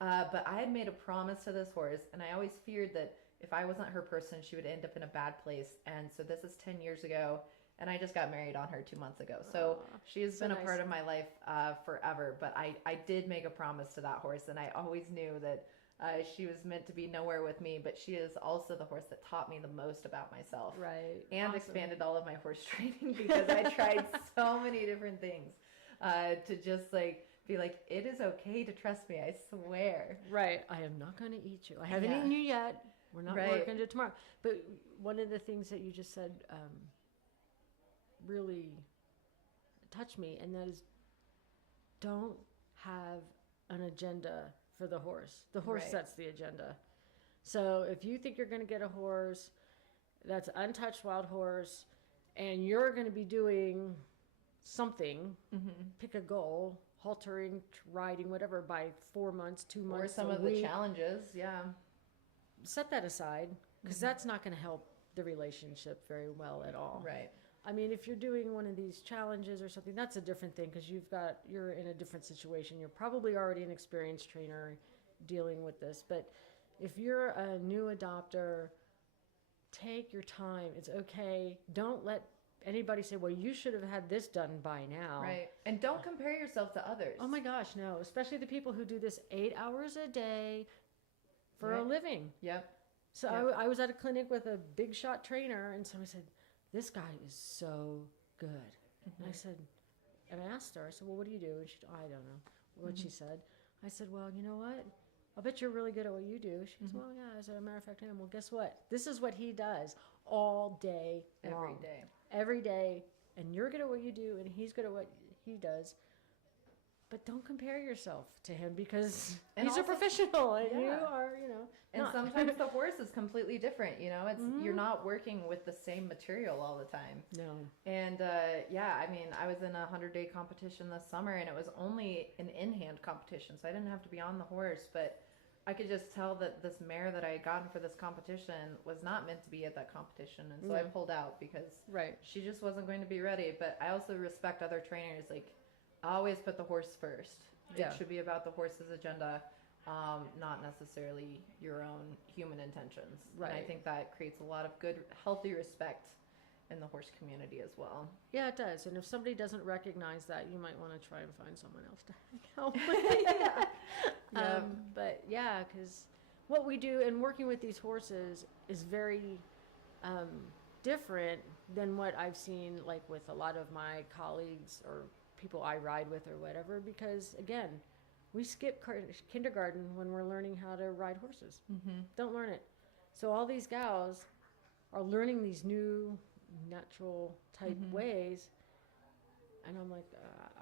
But I had made a promise to this horse, and I always feared that if I wasn't her person, she would end up in a bad place. And so this is 10 years ago, and I just got married on her 2 months ago. So she has been a part of my life forever. But I did make a promise to that horse, and I always knew that she was meant to be nowhere with me. But she is also the horse that taught me the most about myself. Right. And Awesome. expanded all of my horse training, because I tried so many different things to just like be like, it is okay to trust me, I swear. Right. I am not going to eat you. I haven't Yeah. eaten you yet. We're not Right. working to tomorrow. But one of the things that you just said really touched me, and that is, don't have an agenda for the horse. The horse Right. sets the agenda. So if you think you're going to get a horse that's untouched wild horse, and you're going to be doing something, pick a goal, haltering, riding, whatever, by 4 months, 2 months, Or some a of the week, challenges, yeah. set that aside, because that's not going to help the relationship very well at all. Right. I mean, if you're doing one of these challenges or something, that's a different thing, because you're in a different situation. You're probably already an experienced trainer dealing with this. But if you're a new adopter, take your time. It's okay. Don't let anybody say, well, you should have had this done by now. Right. And don't compare yourself to others. Oh my gosh, no. Especially the people who do this 8 hours a day for a Right. living. Yep. So Yep. I was at a clinic with a big shot trainer, and somebody said, this guy is so good. And I said, and I asked her, I said, well, what do you do? And she, I don't know what she said. I said, well, you know what? I'll bet you're really good at what you do. She goes, well, yeah, as a matter of fact, I am. Well, guess what? This is what he does all day Every long. day. Every day. And you're good at what you do, and he's good at what he does. But don't compare yourself to him, because And he's also- a professional, and you Yeah. are, And not. sometimes the horse is completely different, it's you're not working with the same material all the time. No. And yeah, I mean, I was in a 100-day competition this summer, and it was only an in-hand competition, so I didn't have to be on the horse, but I could just tell that this mare that I had gotten for this competition was not meant to be at that competition, and so I No. pulled out because Right. she just wasn't going to be ready. But I also respect other trainers. Like, always put the horse first. Yeah. It should be about the horse's agenda, not necessarily your own human intentions. And I Right. think that creates a lot of good, healthy respect in the horse community as well. Yeah, it does. And if somebody doesn't recognize that, you might want to try and find someone else to hang out with. Yep. But yeah, because what we do in working with these horses is very different than what I've seen, like with a lot of my colleagues or people I ride with or whatever. Because again, we skip kindergarten when we're learning how to ride horses. Don't learn it. So all these gals are learning these new natural type ways, and I'm like,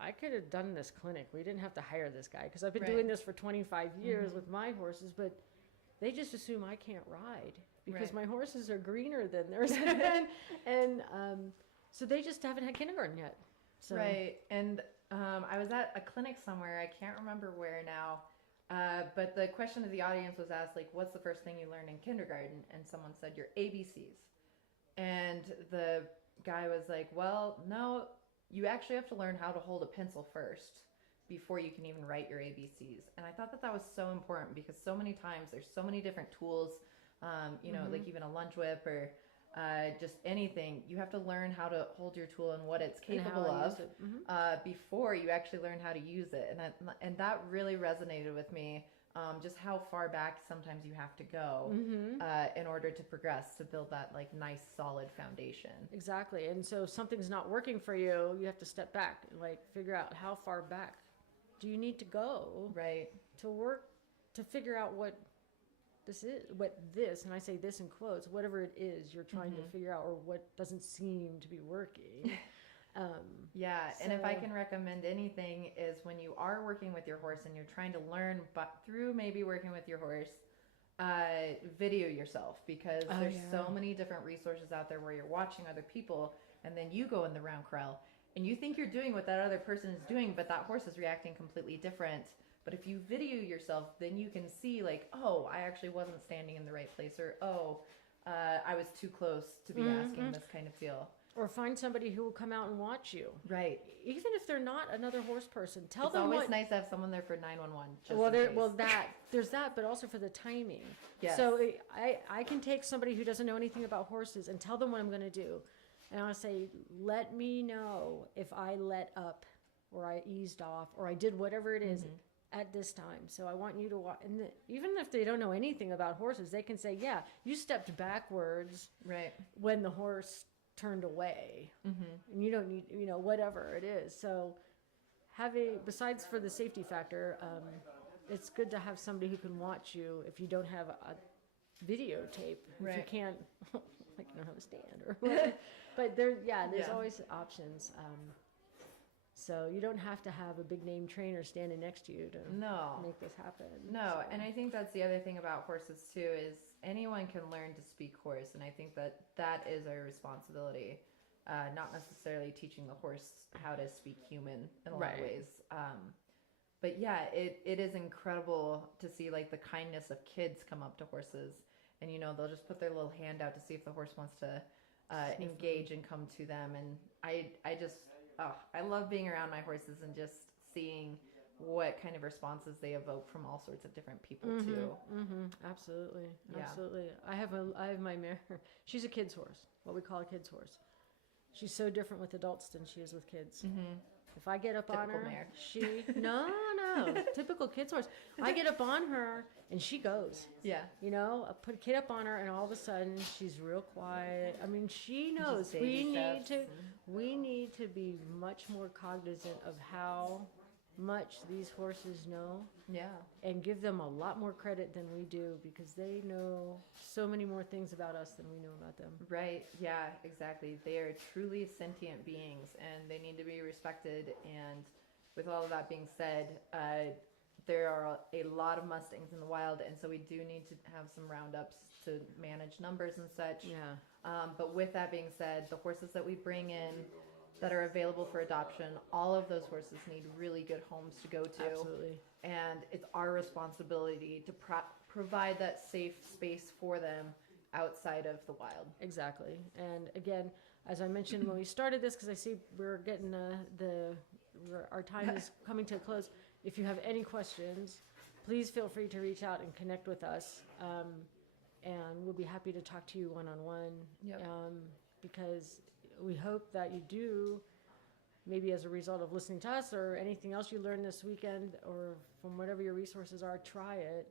I could have done this clinic. We didn't have to hire this guy, because I've been Right. doing this for 25 years with my horses, but they just assume I can't ride because Right. my horses are greener than theirs. and so they just haven't had kindergarten yet. So Right. And I was at a clinic somewhere, I can't remember where now, but the question of the audience was asked, like, what's the first thing you learned in kindergarten? And someone said, your ABCs. And the guy was like, well, no, you actually have to learn how to hold a pencil first before you can even write your ABCs. And I thought that was so important, because so many times there's so many different tools, like even a lunge whip or just anything. You have to learn how to hold your tool and what it's and how capable I of use it. before you actually learn how to use it. And that really resonated with me, just how far back sometimes you have to go in order to progress, to build that like nice solid foundation. Exactly. And so if something's not working for you, you have to step back and like figure out how far back do you need to go Right. to work, to figure out what this is, and I say this in quotes, whatever it is you're trying to figure out, or what doesn't seem to be working. Yeah, and if I So- can recommend anything, is when you are working with your horse and you're trying to learn, but through maybe working with your horse, video yourself, because Oh, there's yeah. so many different resources out there where you're watching other people, and then you go in the round corral and you think you're doing what that other person is doing, but that horse is reacting completely different. But if you video yourself, then you can see like, oh, I actually wasn't standing in the right place, or oh, I was too close to be asking this kind of deal. Or find somebody who will come out and watch you. Right. Even if they're not another horse person, tell It's them always what. nice to have someone there for 911. Just Well, in there, case. well, there's that, but also for the timing. Yes. So I can take somebody who doesn't know anything about horses and tell them what I'm going to do, and I'll say, let me know if I let up, or I eased off, or I did whatever it is at this time. So I want you to watch, and even if they don't know anything about horses, they can say, yeah, you stepped backwards Right. when the horse turned away, and you don't need, whatever it is. So besides for the safety factor, it's good to have somebody who can watch you if you don't have a videotape. If you Right. can't, like you don't have a stand or whatever. But there's Yeah. always options. So you don't have to have a big name trainer standing next to you to No. make this happen. No, So- and I think that's the other thing about horses too is anyone can learn to speak horse, and I think that is our responsibility. Not necessarily teaching the horse how to speak human in a lot of Right. ways. But yeah, it is incredible to see like the kindness of kids come up to horses, and they'll just put their little hand out to see if the horse wants to engage and come to them. And I love being around my horses and just seeing what kind of responses they evoke from all sorts of different people too. Absolutely, Yeah. absolutely. I have my mare. She's a kid's horse. What we call a kid's horse. She's so different with adults than she is with kids. If I get up on Typical her, mare. no, typical kid's horse. I get up on her and she goes. Yeah. I put a kid up on her, and all of a sudden she's real quiet. I mean, she knows Just baby steps we need to be much more cognizant of how much these horses know, Yeah. and give them a lot more credit than we do, because they know so many more things about us than we know about them. Right. Yeah, exactly. They are truly sentient beings and they need to be respected. And with all of that being said, there are a lot of Mustangs in the wild, and so we do need to have some roundups to manage numbers and such. Yeah. But with that being said, the horses that we bring in that are available for adoption, all of those horses need really good homes to go to. Absolutely. And it's our responsibility to provide that safe space for them outside of the wild. Exactly. And again, as I mentioned when we started this, because I see we're getting our time is coming to a close. If you have any questions, please feel free to reach out and connect with us. And we'll be happy to talk to you one-on-one. Yep. Because we hope that you do, maybe as a result of listening to us or anything else you learned this weekend, or from whatever your resources are, try it.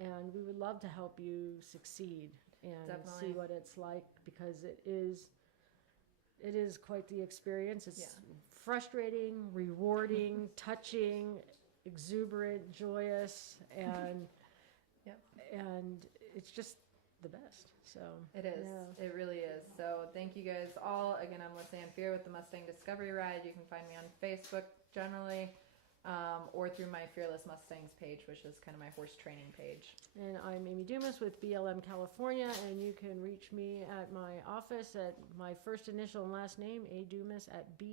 And we would love to help you succeed and Definitely. see what it's like, because it is quite the experience. It's frustrating, rewarding, touching, exuberant, joyous, and and it's just the best. So It is. yeah. It really is. So thank you guys all. Again, I'm Lisanne Fear with the Mustang Discovery Ride. You can find me on Facebook generally, or through my Fearless Mustangs page, which is kind of my horse training page. And I'm Amy Dumas with BLM California, and you can reach me at my office at my first initial and last name, adumas@blm.org.